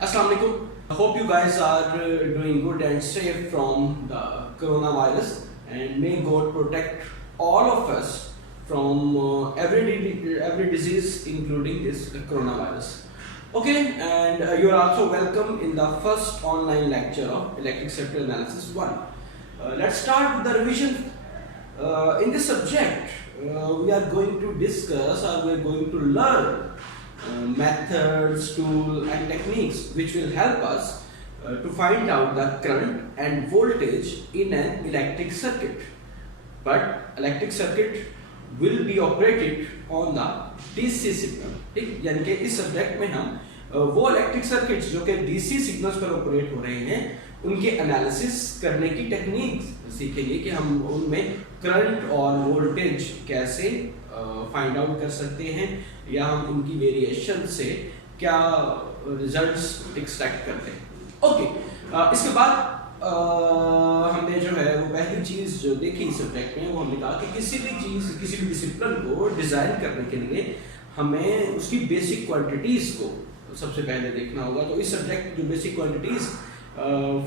Assalamu alaikum. I hope you guys are doing good and safe from the coronavirus, and may God protect all of us from every disease, including this coronavirus. Okay, and you are also welcome in the first online lecture of Electric Circuit Analysis 1. Let's start with the revision. In this subject, we are going to discuss or we are going to learn methods, tools and techniques which will help us to find out the current and voltage in an electric circuit. But electric circuit will be operated on the DC signal. ठीक, यानी कि इस subject में हम वो electric circuits जो कि DC signals पर ऑपरेट हो रहे हैं उनके एनालिसिस करने की टेक्निक सीखेंगे कि हम उनमें करंट और वोल्टेज कैसे फाइंड आउट कर सकते हैं या हम उनकी वेरिएशन से क्या रिजल्ट्स एक्सट्रैक्ट करते हैं। ओके, इसके बाद हमने जो है वो पहली चीज़ जो देखी इस सब्जेक्ट में वो हमने कहा कि किसी भी चीज़ किसी भी डिसिप्लिन को डिज़ाइन करने के लिए हमें उसकी बेसिक क्वांटिटीज़ को सबसे पहले देखना होगा। तो इस सब्जेक्ट की जो basic quantities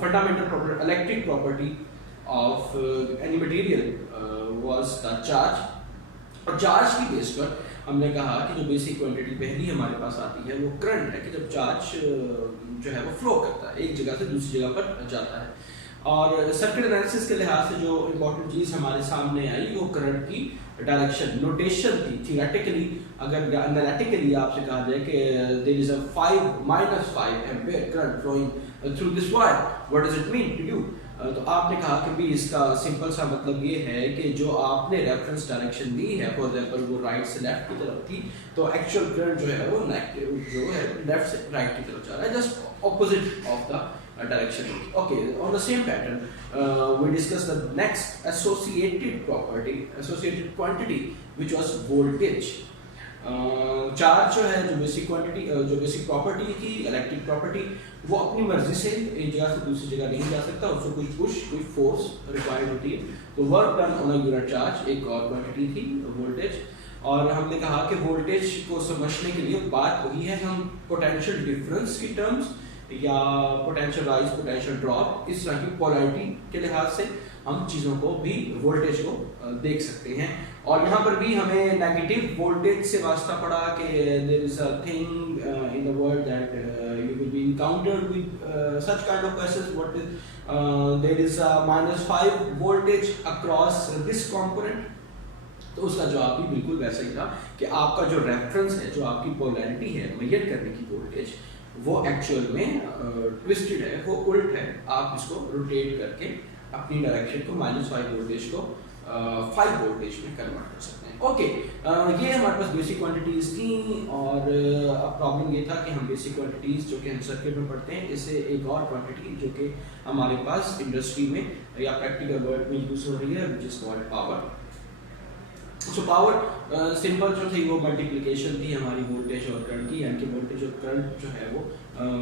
fundamental electric property of any material was the charge, और चार्ज की बेस पर हमने कहा कि जो बेसिक क्वांटिटी पहली हमारे पास आती है वो करंट है, कि जब चार्ज जो है वो फ्लो करता है एक जगह से दूसरी जगह पर जाता है। और सर्किट एनालिसिस के लिहाज से जो इम्पोर्टेंट चीज़ हमारे सामने आई वो करंट की डायरेक्शन नोटेशन थी। थियोरेटिकली अगर एनालिटिकली आपसे कहा जाए कि there is a -5 ampere current flowing through this wire, what does it mean to you? तो आपने कहा कि भी इसका सिंपल सा मतलब ये है कि जो आपने रेफरेंस डायरेक्शन दी है, फॉर एग्जांपल वो राइट से लेफ्ट की तरफ थी, तो एक्चुअल करंट जो है वो जो है लेफ्ट से राइट की तरफ जा रहा है, just opposite of the direction. Okay, on the same pattern, we discussed the next associated quantity, which was voltage. Charge जो है जो बेसिक क्वांटिटी जो बेसिक प्रॉपर्टी थी इलेक्ट्रिक प्रॉपर्टी, वो अपनी मर्जी से एक जगह से दूसरी जगह नहीं जा सकता, उसको कुछ पुश कोई फोर्स रिक्वायर्ड होती है। तो work done on a unit charge एक और क्वांटिटी थी वोल्टेज। और हमने कहा कि वोल्टेज को समझने के लिए बात वही है, हम पोटेंशियल डिफरेंस की टर्म्स या पोटेंशियल राइज पोटेंशियल ड्रॉप इस तरह की पोलैरिटी के लिहाज से हम चीज़ों को भी वोल्टेज को देख सकते हैं। और यहाँ पर भी हमें नेगेटिव वोल्टेज से वास्ता पड़ा कि there is a thing in the world that you will be encountered with such kind of questions, what is there is a -5 voltage across this component. तो उसका जवाब भी बिल्कुल वैसा ही था कि आपका जो रेफरेंस है, जो आपकी पोलैरिटी है मेजर करने की वोल्टेज, वो एक्चुअल में ट्विस्टेड है, वो उल्ट है। आप इसको रोटेट करके अपनी डायरेक्शन को -5 वोल्टेज को 5 वोल्टेज में कन्वर्ट कर सकते हैं। ओके, ये हमारे पास बेसिक क्वांटिटीज़ थी। और अब प्रॉब्लम ये था कि हम बेसिक क्वांटिटीज़ जो कि हम सर्किट में पढ़ते हैं, इससे एक और क्वांटिटी जो कि हमारे पास इंडस्ट्री में या प्रैक्टिकल वर्ल्ड में यूज़ हो रही है, which is called power. So power simple जो थी वो मल्टीप्लिकेशन थी हमारी वोल्टेज और करंट की, यानी कि वोल्टेज और करंट जो है वो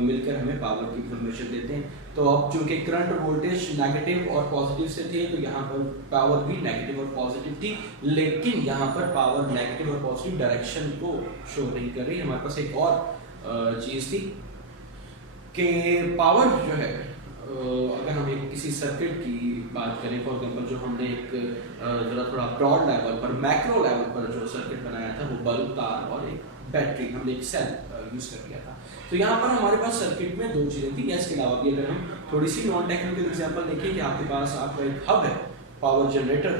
मिलकर हमें पावर की इंफॉर्मेशन देते हैं। तो अब चूंकि करंट और वोल्टेज नेगेटिव और पॉजिटिव से थे, तो यहाँ पर पावर भी नेगेटिव और पॉजिटिव थी, लेकिन यहाँ पर पावर नेगेटिव और पॉजिटिव डायरेक्शन को शो नहीं कर रही। हमारे पास एक और चीज़ थी कि पावर जो है अगर हम एक किसी सर्किट की बात करें, फॉर एग्जांपल जो हमने एक जरा थोड़ा ब्रॉड लेवल पर मैक्रो लेवल पर जो सर्किट बनाया था वो बल्ब, तार और एक बैटरी, हमने एक सेल यूज कर लिया था। तो यहाँ पर हमारे पास सर्किट में दो चीज़ें थी। इसके अलावा भी अगर हम थोड़ी सी नॉन टेक्निकल एग्जांपल देखें कि आपके पास आपका एक हब है, पावर जनरेटर,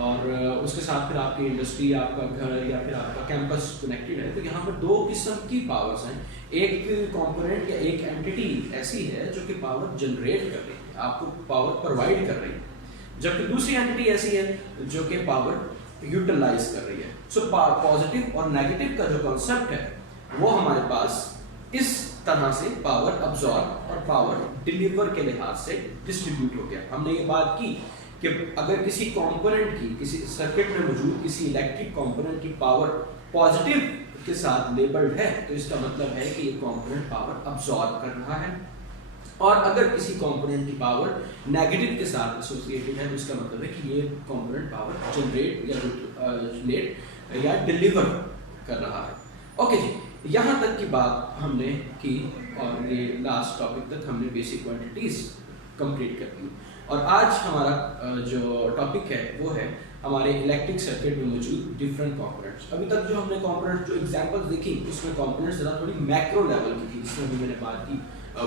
और उसके साथ फिर आपकी इंडस्ट्री, आपका घर या फिर आपका कैंपस कनेक्टेड है, तो यहाँ पर दो किस्म की पावर्स हैं। एक कंपोनेंट या एक एंटिटी ऐसी है जो कि पावर जनरेट कर रही है, आपको पावर प्रोवाइड कर रही है, जबकि दूसरी एंटिटी ऐसी है जो कि पावर यूटिलाइज कर रही है। सो पॉजिटिव और नेगेटिव का जो कॉन्सेप्ट है वो हमारे पास इस तरह से पावर अब्सॉर्ब और पावर डिलीवर के लिहाज से डिस्ट्रीब्यूट हो गया। हमने ये बात की कि अगर किसी कंपोनेंट की, किसी सर्किट में मौजूद किसी इलेक्ट्रिक कंपोनेंट की पावर पॉजिटिव के साथ लेबल्ड है, तो इसका मतलब है कि ये कंपोनेंट पावर अब्सॉर्ब कर रहा है। और अगर किसी कंपोनेंट की पावर नेगेटिव के साथ एसोसिएटेड है, तो इसका मतलब है कि ये कंपोनेंट पावर जनरेट या डिलीवर कर रहा है। ओके जी, यहाँ तक की बात हमने की और ये लास्ट टॉपिक तक हमने बेसिक क्वांटिटीज कंप्लीट कर दी। और आज हमारा जो टॉपिक है वो है हमारे इलेक्ट्रिक सर्किट में मौजूद डिफरेंट कंपोनेंट्स। अभी तक जो हमने कंपोनेंट्स जो एग्जांपल्स देखी उसमें कंपोनेंट्स ज़रा थोड़ी मैक्रो लेवल की थी, जिसमें भी मैंने बात की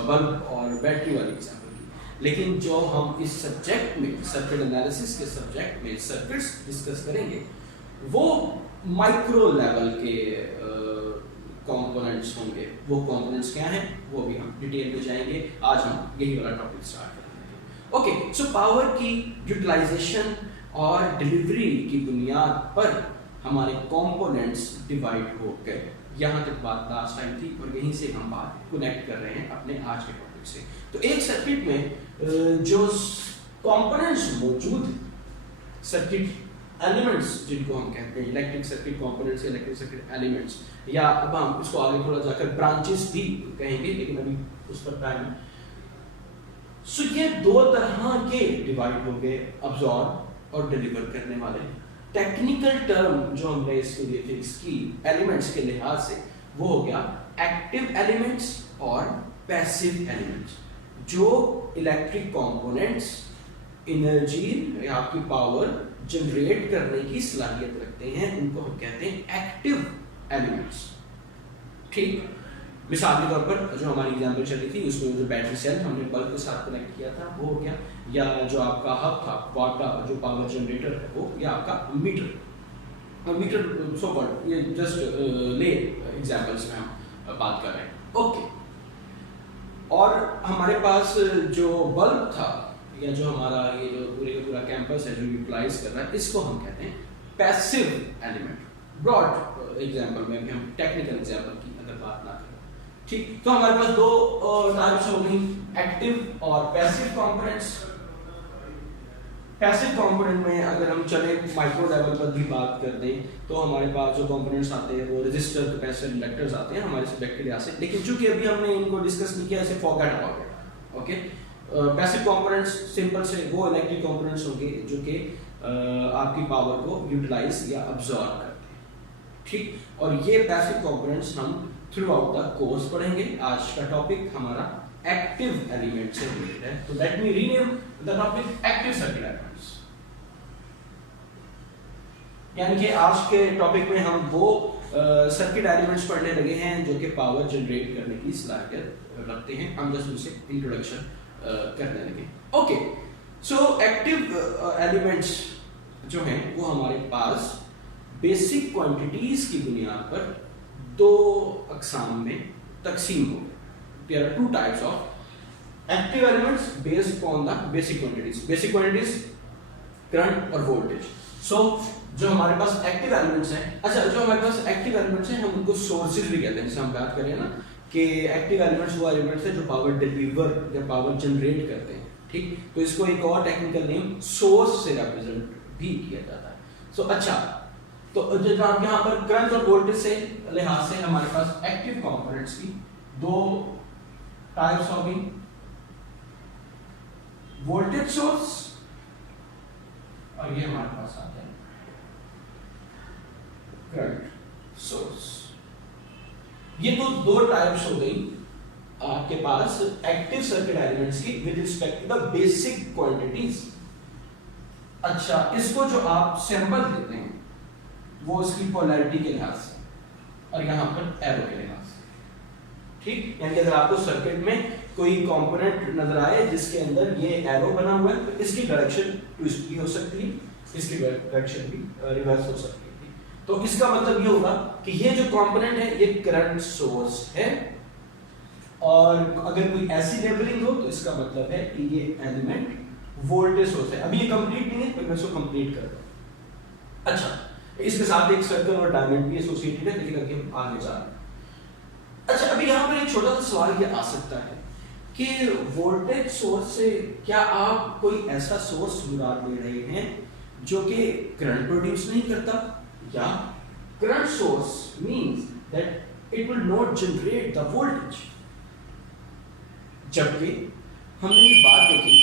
बल्ब और बैटरी वाली एग्जांपल की। लेकिन जो हम इस सब्जेक्ट में सर्किट एनालिसिस के सब्जेक्ट में सर्किट्स डिस्कस करेंगे वो माइक्रो लेवल के कंपोनेंट्स होंगे। वो कंपोनेंट्स क्या हैं वो भी हम डिटेल में जाएंगे। आज हम यही वाला टॉपिक स्टार्ट करेंगे। ओके, सो पावर की यूटिलाइजेशन और डिलीवरी की बुनियाद पर हमारे कंपोनेंट्स डिवाइड हो गए। यहाँ तक बात लास्ट टाइम थी और यहीं से हम बात कनेक्ट कर रहे हैं अपने आज के टॉपिक से। तो एक सर्किट में जो कंपोनेंट्स मौजूद, सर्किट एलिमेंट्स जिनको हम कहते हैं, electric circuit components, electric circuit elements, या अब हम इसको आगे थोड़ा जाकर ब्रांचेस भी कहेंगे, लेकिन अभी उस पर टाइम। सो ये दो तरह के डिवाइड हो गए, अब्सॉर्ब और डिलीवर करने वाले। टेक्निकल टर्म जो हमने इसके लिए थे इसकी एलिमेंट्स के लिहाज से वो हो गया एक्टिव एलिमेंट्स और पैसिव एलिमेंट्स। जो इलेक्ट्रिक कंपोनेंट्स एनर्जी या आपकी पावर जनरेट करने की सलाहियत रखते हैं उनको हम कहते हैं एक्टिव एलिमेंट्स। ठीक, मिसाल के तौर पर जो हमारी एग्जांपल चली थी उसमें जो बैटरी सेल हमने बल्ब के साथ कनेक्ट किया था वो हो गया, या जो आपका हब था वाट का जो पावर जनरेटर है वो, या आपका मीटर। मीटर सो व्हाट, ये जस्ट ले एग्जांपल्स में हम बात कर रहे हैं। ओके, और हमारे पास जो बल्ब था या जो हमारा ये जो पूरे का पूरा कैंपस है जो यूटिलाइज कर रहा है, इसको हम कहते हैं पैसिव एलिमेंट। ब्रॉड एग्जांपल में भी हम टेक्निकल एग्जांपल की अगर बात ना करें, ठीक, तो हमारे पास दो टाइप्स हो गई, एक्टिव और पैसिव कंपोनेंट्स। पैसिव कंपोनेंट में अगर हम चले माइक्रो लेवल पर भी बात कर दें तो हमारे पास जो कंपोनेंट्स आते हैं वो रेजिस्टर, कैपेसिटर, इंडक्टर्स आते हैं हमारे सब्जेक्ट के लिए से। लेकिन चूंकि अभी हमने इनको डिस्कस नहीं किया, इसे forget about it. Okay, passive components simple से वो इलेक्ट्रिक कंपोनेंट्स होंगे जो कि आपकी पावर को यूटिलाइज या अब्सॉर्ब करते हैं। ठीक, और ये पैसिव कंपोनेंट्स हम थ्रू आउट द कोर्स पढ़ेंगे। आज का टॉपिक हमारा एक्टिव एलिमेंट से रिलेटेड है, तो let me rename the topic active circuit elements. यानी कि आज के टॉपिक में हम वो सर्किट एलिमेंट्स पढ़ने लगे हैं जो कि पावर जनरेट करने की सलाहियत रखते हैं। हम जस्ट उनसे इंट्रोडक्शन करने लगे। ओके, सो एक्टिव एलिमेंट्स जो हैं वो हमारे पास बेसिक क्वांटिटीज की बुनियाद पर दो अकसाम में तकसीम हो गए। There are two types of active elements based on the basic quantities. Basic quantities current और वोल्टेज। सो जो हमारे पास एक्टिव एलिमेंट्स हैं, अच्छा जो हमारे पास एक्टिव एलिमेंट्स हैं हम उनको सोर्सेज भी कहते हैं। जैसे हम बात करें ना कि एक्टिव एलिमेंट्स वो एलिमेंट्स हैं जो पावर डिलीवर या पावर जनरेट करते हैं। ठीक, तो इसको एक और टेक्निकल नेम सोर्स से रिप्रेजेंट भी किया जाता है। सो अच्छा, तो जनाब यहाँ पर करंट और वोल्टेज से लिहाज से हमारे पास एक्टिव कंपोनेंट्स की दो टाइप्स होंगी, वोल्टेज सोर्स और ये हमारे पास आता है करंट सोर्स। ये तो दो टाइप्स हो गई आपके पास एक्टिव सर्किट एलिमेंट्स की with respect to the basic quantities. अच्छा, इसको जो आप सैंपल देते हैं वो इसकी पोलैरिटी के लिहाज से और यहां पर एरो के लिहाज से। ठीक, यानी अगर आपको सर्किट में कोई कंपोनेंट नजर आए जिसके अंदर ये एरो बना हुआ है तो इसकी डायरेक्शन ट्विस्ट भी हो सकती है, इसकी डायरेक्शन भी रिवर्स हो सकती है। तो इसका मतलब ये होगा कि ये जो कंपोनेंट है ये करंट सोर्स है, और अगर कोई ऐसी लेबलिंग हो तो इसका मतलब है कि ये एलिमेंट वोल्टेज सोर्स है। अभी ये कंप्लीट नहीं है तो मैं इसको कंप्लीट कर दूं। अच्छा, इसके साथ एक सर्कल और डायमंड भी एसोसिएटेड है, लेकिन आगे हम आगे जा रहे हैं। अच्छा, अभी यहाँ पर एक छोटा सा सवाल ये आ सकता है कि वोल्टेज सोर्स से क्या आप कोई ऐसा सोर्स मुराद ले रहे हैं जो कि करंट प्रोड्यूस नहीं करता, या current source means that it will not generate the voltage. जबकि हमने ये बात देखी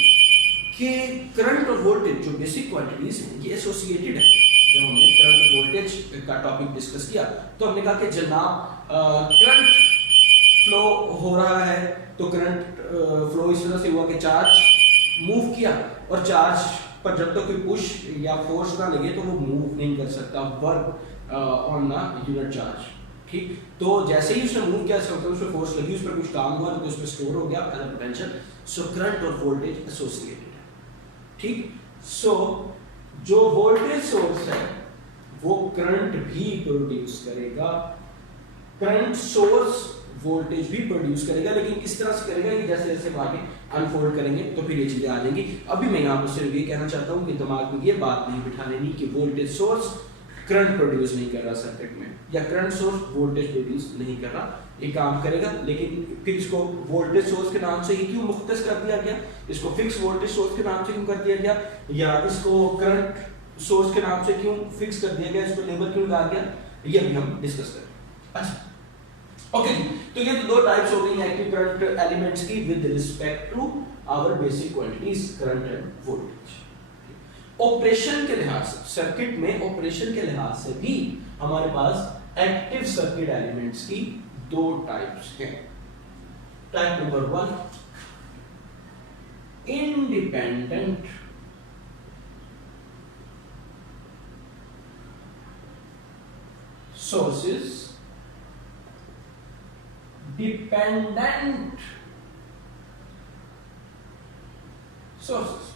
कि करंट और वोल्टेज जो बेसिक क्वांटिटीज हैं ये एसोसिएटेड है। जब हमने करंट वोल्टेज का टॉपिक डिस्कस किया तो हमने कहा कि जनाब करंट फ्लो हो रहा है, तो करंट फ्लो इस तरह से हुआ कि चार्ज मूव किया, और चार्ज पर जब तक कोई पुश या फोर्स ना लगे तो वो मूव नहीं कर सकता, work on the unit charge. ठीक, तो जैसे ही उसने मूव किया, उस पर फोर्स लगी, उस पर कुछ काम हुआ तो उस पर स्टोर हो गया as a potential. So current और वोल्टेज एसोसिएटेड है। ठीक, सो जो वोल्टेज सोर्स है वो करंट भी प्रोड्यूस करेगा, करंट सोर्स वोल्टेज भी प्रोड्यूस करेगा, लेकिन किस तरह से करेगा कि जैसे जैसे आगे अनफोल्ड करेंगे तो फिर ये चीजें आ जाएंगी। अभी मैं यहाँ पर सिर्फ ये कहना चाहता हूँ कि दिमाग में ये बात नहीं बिठा लेनी कि वोल्टेज सोर्स करंट प्रोड्यूस नहीं कर रहा सर्किट में, या करंट सोर्स वोल्टेज प्रोड्यूस नहीं कर रहा। ये काम करेगा, लेकिन फिर इसको वोल्टेज सोर्स के नाम से ही क्यों मुख्तस कर दिया गया, इसको फिक्स वोल्टेज सोर्स के नाम से क्यों कर दिया गया, या इसको करंट सोर्स के नाम से क्यों फिक्स कर दिया गया, इसको लेबल क्यों लगा गया, ये भी हम डिस्कस करेंगे। अच्छा, ओके, तो ये तो दो टाइप्स हो गई एक्टिव करंट एलिमेंट्स की with respect to our basic quantities current and voltage. Operation के लिहाज से, सर्किट में ऑपरेशन के लिहाज से भी हमारे पास एक्टिव सर्किट एलिमेंट्स की दो टाइप्स हैं। Type number 1, independent sources, dependent sources.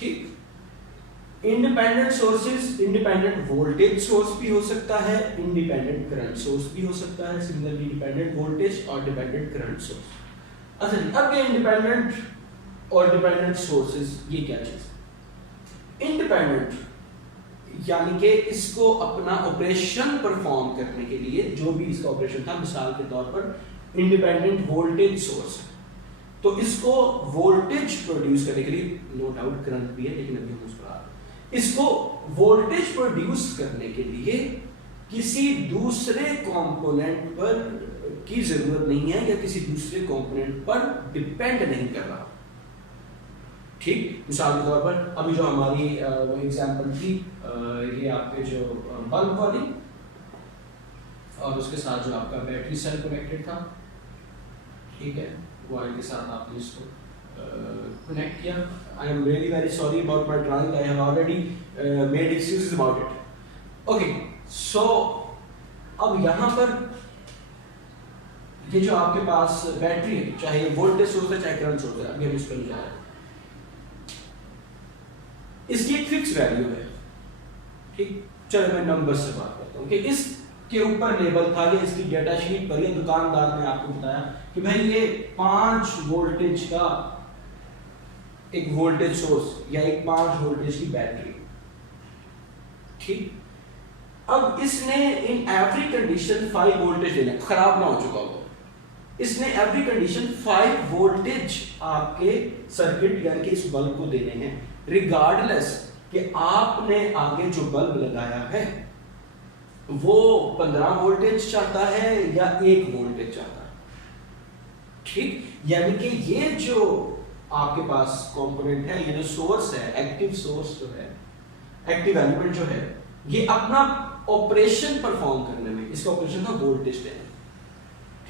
ठीक, independent sources, independent voltage source भी हो सकता है, इंडिपेंडेंट करंट सोर्स भी हो सकता है, सिमिलरली डिपेंडेंट वोल्टेज और डिपेंडेंट करंट सोर्स। अच्छा, अब ये इंडिपेंडेंट और डिपेंडेंट सोर्सेस ये क्या चीज है? इंडिपेंडेंट यानी कि इसको अपना ऑपरेशन परफॉर्म करने के लिए जो भी इसका ऑपरेशन था, मिसाल के तौर पर इंडिपेंडेंट वोल्टेज सोर्स, तो इसको वोल्टेज प्रोड्यूस करने के लिए, नो डाउट करंट भी है लेकिन अभी हम उस पर आ रहे हैं, इसको वोल्टेज प्रोड्यूस करने के लिए किसी दूसरे कंपोनेंट पर की जरूरत नहीं है, या किसी दूसरे कंपोनेंट पर डिपेंड नहीं कर रहा। ठीक, मिसाल के तौर पर अभी जो हमारी एग्जांपल थी, ये आपके जो बल्ब वाली, और उसके साथ जो आपका बैटरी सेल कनेक्टेड था, ठीक है, वायर के साथ आपने इसको कनेक्ट किया। I am really very sorry about my drawing, I have already made excuses about it. Okay, so अब यहाँ पर ये जो आपके पास बैटरी है, चाहे वोल्टेज सोर्स है चाहे करंट सोर्स है, अभी हम इस पर जा रहे हैं, इसकी एक फिक्स वैल्यू है। ठीक, चलो मैं नंबर से बात करता हूँ कि इसके ऊपर लेबल था, या इसकी डेटा शीट पर, या दुकानदार ने आपको बताया कि भाई ये 5 वोल्टेज का एक वोल्टेज सोर्स या एक 5 वोल्टेज की बैटरी। ठीक, अब इसने इन एवरी कंडीशन 5 वोल्टेज देना, खराब ना हो चुका हो, इसने एवरी कंडीशन 5 वोल्टेज आपके सर्किट यानी कि इस बल्ब को देने हैं, रिगार्डलेस कि आपने आगे जो बल्ब लगाया है वो 15 वोल्टेज चाहता है या 1 वोल्टेज चाहता है। ठीक, यानी कि ये जो आपके पास कंपोनेंट है, ये जो सोर्स है, एक्टिव सोर्स जो है, एक्टिव एलिमेंट जो है, ये अपना ऑपरेशन परफॉर्म करने में, इसका ऑपरेशन था वोल्टेज देना।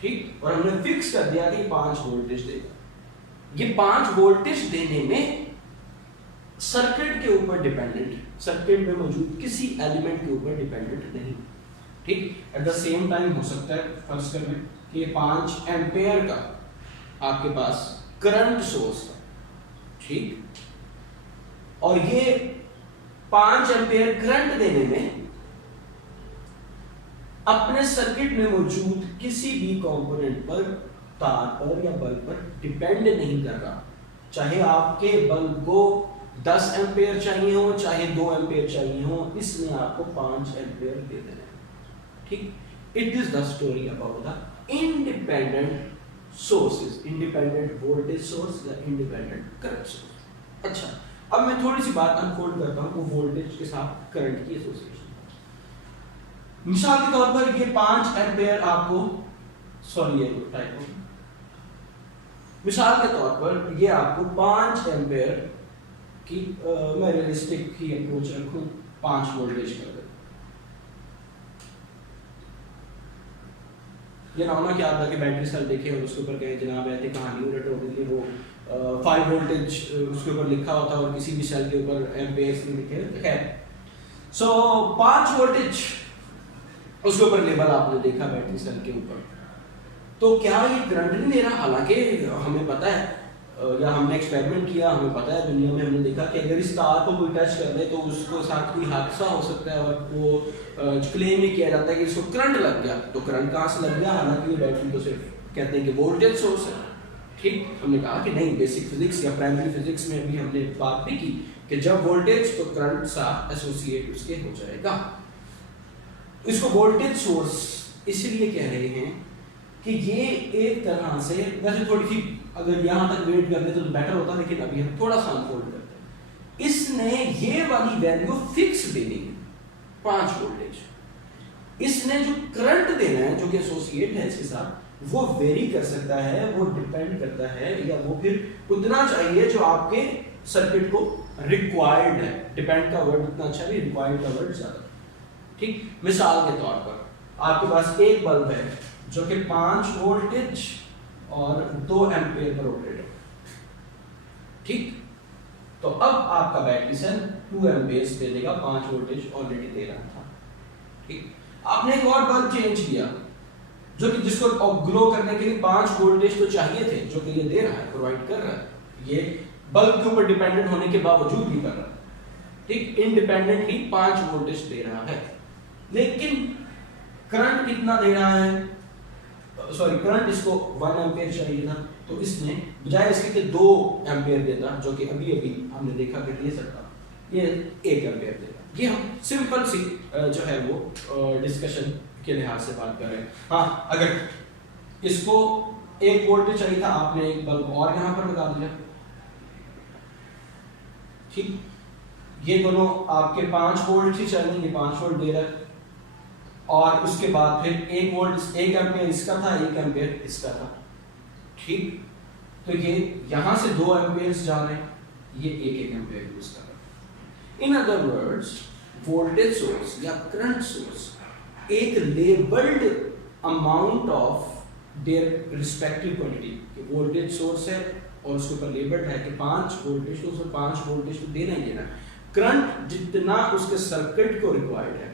ठीक, और हमने फिक्स कर दिया कि 5 वोल्टेज देगा। ये 5 वोल्टेज देने में सर्किट के ऊपर डिपेंडेंट, सर्किट में मौजूद किसी एलिमेंट के ऊपर डिपेंडेंट नहीं। ठीक, एट द सेम टाइम हो सकता है, फर्ज कर लें कि ये 5 एम्पेयर का आपके पास करंट सोर्स है। ठीक, और ये 5 एम्पेयर करंट देने में अपने सर्किट में मौजूद किसी भी कंपोनेंट पर, तार पर या बल्ब पर डिपेंड नहीं कर रहा। चाहे आपके बल्ब को 10 एम्पेयर चाहिए हो, चाहे 2 एम्पेयर चाहिए हो, इसमें आपको 5 एम्पेयर दे देना है। ठीक, it is the story about the independent sources, independent voltage source या इंडिपेंडेंट करंट सोर्स। अच्छा, अब मैं थोड़ी सी बात अनफोल्ड करता हूं वो वोल्टेज के साथ करंट की एसोसिएशन। मिसाल के तौर पर ये 5 एम्पेयर आपको, सॉरी ये टाइप हो, मिसाल के तौर पर ये आपको 5 एम्पेयर की, मैं रियलिस्टिक की अप्रोच रखूं, 5 वोल्टेज कर दे। ये ना होना कि आप जाके बैटरी सेल देखें और उसके ऊपर कहें जनाब ऐसी कहानी उलट हो गई, वो 5 वोल्टेज उसके ऊपर लिखा होता है और किसी भी सेल के ऊपर एम्पेयर्स नहीं लिखे। खैर, सो 5 वोल्टेज उसके ऊपर लेबल आपने देखा बैटरी सेल के ऊपर, तो क्या ये करंट नहीं दे रहा? हालांकि हमें पता है या हमने एक्सपेरिमेंट किया, हमें पता है, दुनिया में हमने देखा कि अगर इस तार को कोई टच कर ले तो उसको साथ कोई हादसा हो सकता है और वो क्लेम नहीं किया जाता है कि इसको करंट लग गया। तो करंट कहाँ से लग गया? हालांकि ये बैटरी तो सिर्फ कहते हैं कि वोल्टेज सोर्स है। ठीक, हमने कहा कि नहीं, बेसिक फिजिक्स या प्राइमरी फिजिक्स में भी हमने बात भी की कि जब वोल्टेज तो करंट सा एसोसिएट उसके हो जाएगा। इसको वोल्टेज सोर्स इसलिए कह रहे हैं कि ये एक तरह से, वैसे थोड़ी सी अगर यहाँ तक वेट कर ले तो बेटर होता, लेकिन अभी हम थोड़ा सा अनफोल्ड करते हैं। इसने ये वाली वैल्यू फिक्स देनी है 5 वोल्टेज। इसने जो करंट देना है जो कि एसोसिएट है इसके साथ, वो वेरी कर सकता है, वो डिपेंड करता है, या वो फिर उतना चाहिए जो आपके सर्किट को रिक्वायर्ड है। डिपेंड का वर्ड उतना अच्छा नहीं, रिक्वायर्ड का वर्ड ज्यादा। ठीक, मिसाल के तौर पर आपके पास एक बल्ब है जो कि 5 वोल्टेज और 2 एम्पियर पर ऑपरेट है। ठीक, तो अब आपका बैटरी सेल 2 एम्पियर दे देगा, 5 वोल्टेज ऑलरेडी दे रहा था। ठीक, आपने एक और बल्ब चेंज किया जो कि जिसको ग्लो करने के लिए 5 वोल्टेज तो चाहिए थे, जो कि ये दे रहा है, प्रोवाइड कर रहा है। ये बल्ब के ऊपर डिपेंडेंट होने के बावजूद भी कर रहा है। ठीक, इंडिपेंडेंटली 5 वोल्टेज दे रहा है, लेकिन करंट कितना दे रहा है? सॉरी, करंट इसको 1 एम्पियर चाहिए था, तो इसने बजाय इसके कि 2 एम्पियर देता, जो कि अभी अभी हमने देखा कि दे सकता, ये 1 एम्पियर देगा। ये हम सिंपल सी जो है वो डिस्कशन के लिहाज से बात कर रहे हैं। हाँ, अगर इसको 1 वोल्टेज चाहिए था, आपने एक बल्ब और यहाँ पर लगा दिया। ठीक, ये दोनों आपके 5 वोल्ट ही चाहिए, 5 वोल्ट दे रहा है, और उसके बाद फिर 1 वोल्ट 1 एम्पियर इसका था, 1 एम्पियर इसका था। ठीक, तो ये यहां से 2 एम्पियर जा रहे हैं, ये 1 एम्पियर यूज कर रहा है। In other words, voltage source या करंट सोर्स एक labelled amount of their respective quantity. Voltage source है और उसके ऊपर लेबल्ड है कि 5 वोल्टेज, तो उसमें 5 वोल्टेज तो देना ही देना। करंट जितना उसके सर्किट को रिक्वायर्ड है।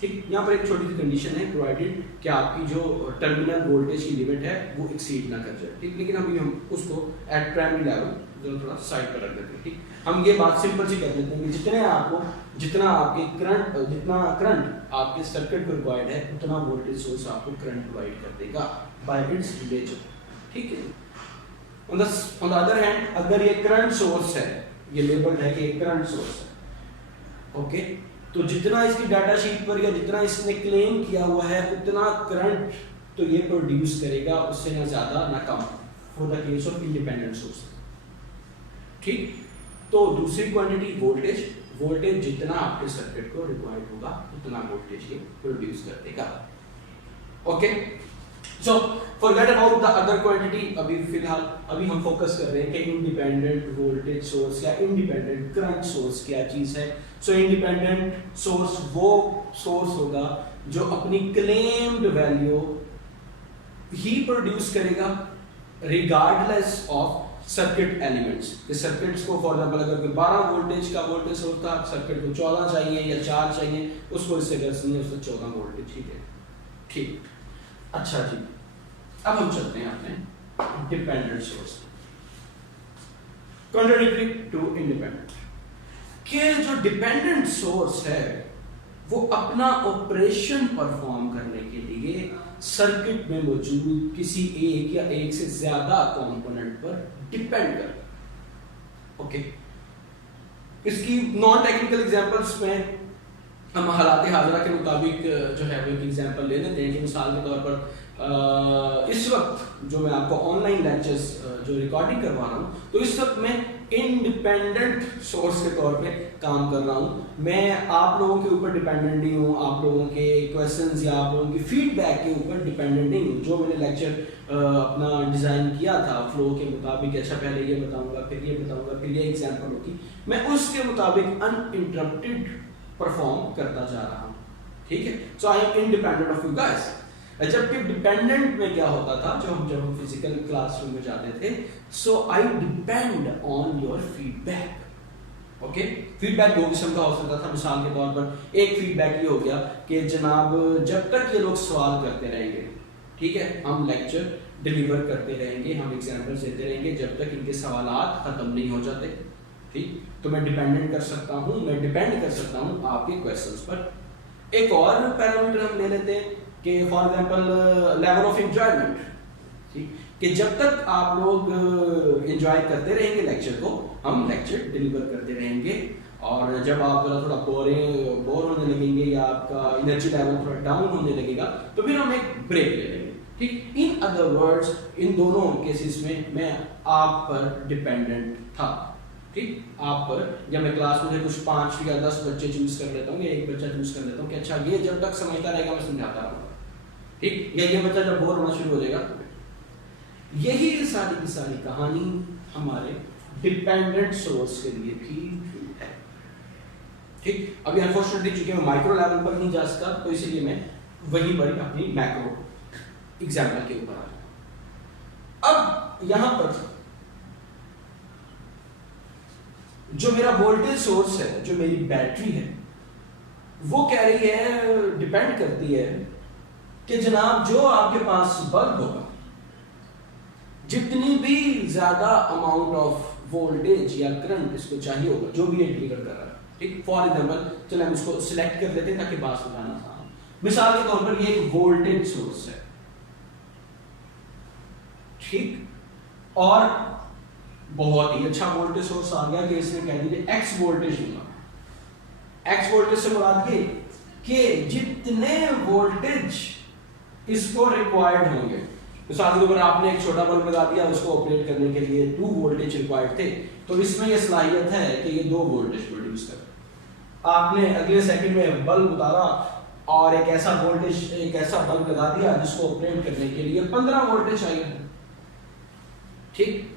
ठीक, यहाँ पर एक छोटी सी कंडीशन है, प्रोवाइडेड कि आपकी जो टर्मिनल वोल्टेज की लिमिट है वो एक्सीड ना कर जाए। ठीक, लेकिन अभी हम उसको एट प्राइमरी लेवल थोड़ा साइड पर रख देते हैं। ठीक, हम ये बात सिंपल सी कर देते हैं कि जितना करंट आपके सर्किट को रिक्वायर्ड है, उतना वोल्टेज सोर्स आपको करंट प्रोवाइड कर देगा बाय इट्स नेचर। ठीक है, ऑन द अदर हैंड, अगर ये करंट सोर्स है, ये लेबल्ड है कि करंट सोर्स है, ओके, तो जितना इसकी डाटा शीट पर या जितना इसने क्लेम किया हुआ है, उतना करंट तो ये प्रोड्यूस करेगा, उससे ना ज्यादा ना कम, for the case of independent source. ठीक, तो दूसरी क्वांटिटी वोल्टेज जितना आपके सर्किट को रिक्वायर्ड होगा उतना वोल्टेज ये प्रोड्यूस कर देगा। Okay, so forget about the other quantity. अभी हम फोकस कर रहे हैं कि इंडिपेंडेंट वोल्टेज सोर्स या इंडिपेंडेंट करंट सोर्स क्या चीज है। सो इंडिपेंडेंट सोर्स वो सोर्स होगा जो अपनी क्लेम्ड वैल्यू ही प्रोड्यूस करेगा regardless of circuit elements. Circuits को फॉर एग्जांपल अगर 12 वोल्टेज का वोल्टेज सोर्स था, सर्किट को 14 चाहिए या 4 चाहिए, उसको इससे गर्ज नहीं है, उससे 14 वोल्टेज। ठीक है, ठीक, अच्छा जी, अब हम चलते हैं अपने dependent source, contradictory to independent. के जो डिपेंडेंट सोर्स है वो अपना ऑपरेशन परफॉर्म करने के लिए सर्किट में मौजूद किसी एक या एक से ज्यादा कंपोनेंट पर डिपेंड करता है। ओके, इसकी नॉन टेक्निकल एग्जांपल्स में हम हालात हाजरा के मुताबिक जो है वो एक एग्जांपल ले लेते हैं कि मिसाल के तौर पर इस वक्त जो मैं आपको ऑनलाइन लेक्चर्स जो रिकॉर्डिंग करवा रहा हूँ, तो इस वक्त मैं इंडिपेंडेंट सोर्स के तौर पे काम कर रहा हूँ। मैं आप लोगों के ऊपर डिपेंडेंट नहीं हूँ, आप लोगों के क्वेश्चंस या आप लोगों के फीडबैक के ऊपर डिपेंडेंट नहीं हूँ। जो मैंने लेक्चर अपना डिज़ाइन किया था फ्लो के मुताबिक, अच्छा पहले ये बताऊँगा, फिर ये बताऊँगा, फिर ये एग्जाम्पल होगी, मैं उसके मुताबिक अनइंटरप्टेड परफॉर्म करता जा रहा हूँ, ठीक है। So I am independent of you guys. जबकि डिपेंडेंट में क्या होता था, जब हम फिजिकल क्लासरूम में जाते थे, so I depend on your feedback. Okay, feedback दो किस्म का हो सकता था। मिसाल के तौर पर एक फीडबैक ये हो गया कि जनाब जब तक ये लोग सवाल करते रहेंगे, ठीक है, हम लेक्चर डिलीवर करते रहेंगे, हम एग्जाम्पल्स देते रहेंगे जब तक इनके सवालात खत्म नहीं हो जाते, ठीक। तो मैं डिपेंडेंट कर सकता हूँ, मैं डिपेंड कर सकता हूँ आपके क्वेश्चंस पर। एक और पैरामीटर हम ले लेते हैं कि for example level of enjoyment, ठीक, कि जब तक आप लोग एंजॉय करते रहेंगे लेक्चर को, हम लेक्चर डिलीवर करते रहेंगे। और जब आप थोड़ा बोर होने लगेंगे या आपका एनर्जी लेवल थोड़ा डाउन होने लगेगा, तो फिर हम एक ब्रेक ले लेंगे, ठीक। इन अदर वर्ड्स, इन दोनों केसेस में मैं आप पर डिपेंडेंट था, ठीक, आप पर। जब मैं क्लास में कुछ 5 या 10 बच्चे चूज कर लेता हूँ या एक बच्चा चूज कर लेता हूँ कि अच्छा ये जब तक समझता रहेगा मैं समझाता रहूँगा, ठीक, या ये बच्चा जब बोर होना शुरू हो जाएगा। यही सारी की सारी कहानी हमारे डिपेंडेंट सोर्स के लिए भी है, ठीक। अभी अनफॉर्चुनेटली चूंकि मैं माइक्रो लेवल पर नहीं जा सकता, तो इसलिए मैं वहीं पर अपनी मैक्रो एग्जाम्पल के ऊपर आ जाऊँ। अब यहां पर जो मेरा वोल्टेज सोर्स है, जो मेरी बैटरी है, वो कह रही है, डिपेंड करती है कि जनाब जो आपके पास बल्ब होगा, जितनी भी ज्यादा अमाउंट ऑफ वोल्टेज या करंट इसको चाहिए होगा, जो भी ये डिलीवर कर रहा है, ठीक। फॉर एग्जाम्पल चलो हम इसको सिलेक्ट कर लेते हैं ताकि बात समझाना आसान हो। मिसाल के तौर पर ये एक वोल्टेज सोर्स है, ठीक, और बहुत ही अच्छा वोल्टेज सोर्स आ गया कि इसने कह दिया एक्स वोल्टेज दूंगा। एक्स वोल्टेज से मुराद ये कि जितने वोल्टेज इसको रिक्वायर्ड होंगे, मिसाल के ऊपर आपने एक छोटा बल्ब लगा दिया, उसको ऑपरेट करने के लिए 2 वोल्टेज रिक्वायर्ड थे, तो इसमें यह सलाहियत है कि ये 2 वोल्टेज प्रोड्यूस करे। आपने अगले सेकंड में बल्ब उतारा और एक ऐसा बल्ब लगा दिया जिसको ऑपरेट करने के लिए 15 वोल्टेज चाहिए, ठीक।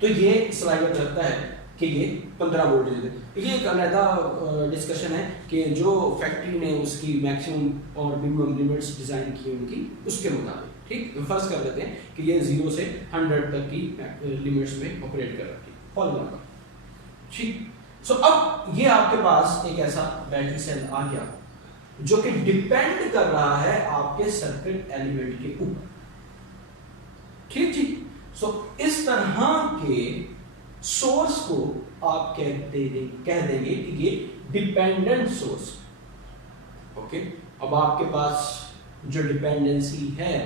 तो ये सलाहियत रखता है कि ये 15 वोल्टेज दे। ये एक अलग डिस्कशन है कि जो फैक्ट्री ने उसकी मैक्सिमम और मिनिमम लिमिट्स डिजाइन की उनकी, उसके मुताबिक, ठीक। फर्ज कर लेते हैं कि ये 0 से 100 तक की लिमिट्स में ऑपरेट कर रखी है, फॉर एग्जांपल, ठीक। सो अब ये आपके पास एक ऐसा बैटरी सेल आ गया जो कि डिपेंड कर रहा है आपके सर्किट एलिमेंट के ऊपर, ठीक जी। सो इस तरह के सोर्स को आप कह देंगे कि ये डिपेंडेंट सोर्स, ओके। अब आपके पास जो डिपेंडेंसी है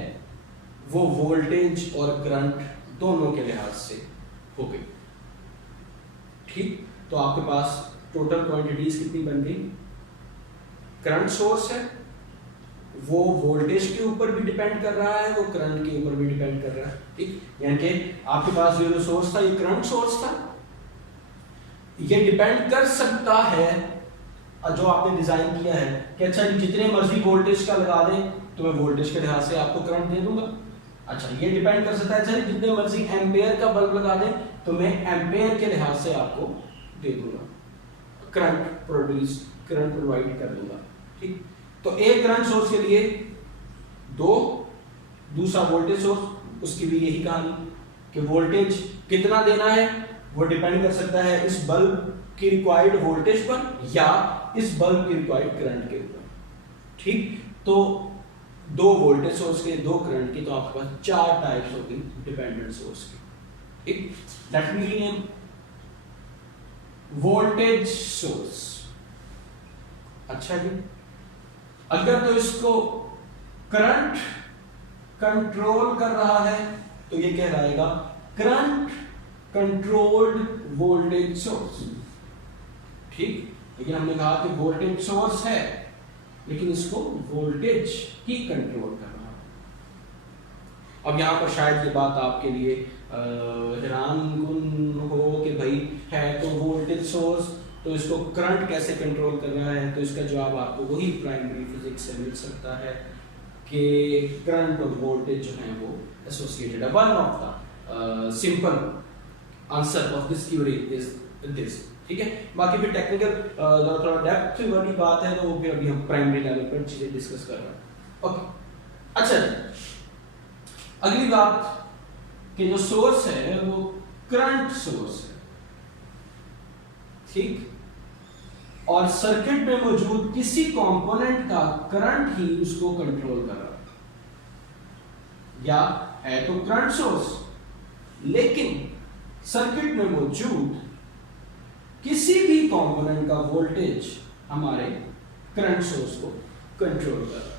वो वोल्टेज और करंट दोनों के लिहाज से हो गई, ठीक। तो आपके पास टोटल क्वांटिटीज कितनी बन गई? करंट सोर्स है, वो वोल्टेज के ऊपर भी डिपेंड कर रहा है, वो करंट के ऊपर भी डिपेंड कर रहा है, ठीक। यानी कि आपके पास जो सोर्स था ये करंट सोर्स था, ये डिपेंड कर सकता है जो आपने डिजाइन किया है कि अच्छा जितने मर्जी वोल्टेज का लगा दें तो मैं वोल्टेज के लिहाज से आपको करंट दे दूंगा। अच्छा ये डिपेंड कर सकता है अच्छा जितने मर्जी एम्पेयर का बल्ब लगा दें तो मैं एम्पेयर के लिहाज से आपको दे दूंगा, करंट प्रोवाइड कर दूंगा, ठीक। तो एक करंट सोर्स के लिए 2, दूसरा वोल्टेज सोर्स, उसकी भी यही कहानी कि वोल्टेज कितना देना है वो डिपेंड कर सकता है इस बल्ब की रिक्वायर्ड वोल्टेज पर या इस बल्ब की रिक्वायर्ड करंट के ऊपर, ठीक। तो 2 वोल्टेज सोर्स के, 2 करंट के, तो आपके पास 4 टाइप्स होगी डिपेंडेंट सोर्स की, ठीक। That mean voltage source. अच्छा जी, अगर तो इसको करंट कंट्रोल कर रहा है तो ये कहलाएगा करंट कंट्रोल्ड वोल्टेज सोर्स, ठीक। लेकिन हमने कहा कि वोल्टेज सोर्स है लेकिन इसको वोल्टेज ही कंट्रोल कर रहा है। अब यहां पर शायद ये बात आपके लिए हैरानकुन हो कि भाई है तो वोल्टेज सोर्स तो इसको करंट कैसे कंट्रोल कर रहा है, तो इसका जवाब आपको वही प्राइमरी फिजिक्स से मिल सकता है कि करंट और वोल्टेज जो है वो एसोसिएटेड है। One of the simple answer of this theory is this ठीक है। बाकी फिर टेक्निकल थोड़ा डेप्थ वाली बात है तो फिर अभी हम प्राइमरी लेवल पर चीजें डिस्कस कर रहे हैं। ओके अच्छा, अगली बात कि जो सोर्स है वो करंट सोर्स है, ठीक, और सर्किट में मौजूद किसी कंपोनेंट का करंट ही उसको कंट्रोल कर रहा है, या है तो करंट सोर्स, लेकिन सर्किट में मौजूद किसी भी कंपोनेंट का वोल्टेज हमारे करंट सोर्स को कंट्रोल कर रहा है।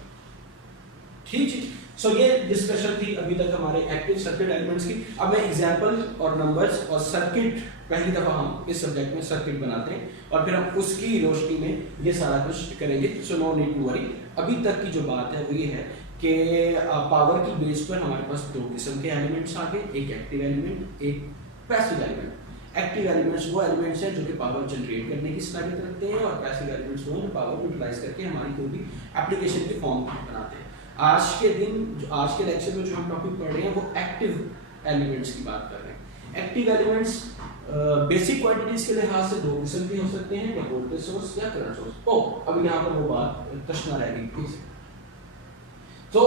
ठीक है, सो ये डिस्कशन थी अभी तक हमारे एक्टिव सर्किट एलिमेंट्स की। अब मैं एग्जांपल और नंबर्स और सर्किट, पहली दफा हम इस सब्जेक्ट में सर्किट बनाते हैं और फिर हम उसकी रोशनी में ये सारा कुछ करेंगे। So no need to worry. अभी तक की जो बात है वो ये है कि पावर की बेस पर हमारे पास दो किस्म के एलिमेंट्स आ गए, एक एक्टिव एलिमेंट, एक पैसिव एलिमेंट। एक्टिव एलिमेंट्स वो एलिमेंट्स हैं जो कि पावर जनरेट करने की सलाहियत रखते हैं, और पैसिव एलिमेंट्स वो जो पावर यूटिलाइज करके हमारी कोई भी एप्लीकेशन की फॉर्म बनाते हैं। आज के दिन, आज के लेक्चर में जो हम टॉपिक पढ़ रहे हैं वो एक्टिव एलिमेंट्स की बात कर रहे हैं। एक्टिव एलिमेंट्स बेसिक क्वांटिटीज के लिहाज से दो किस्म के हो सकते हैं, या वोल्टेज सोर्स या करंट सोर्स। अब यहाँ पर वो बात तशना रह गई। तो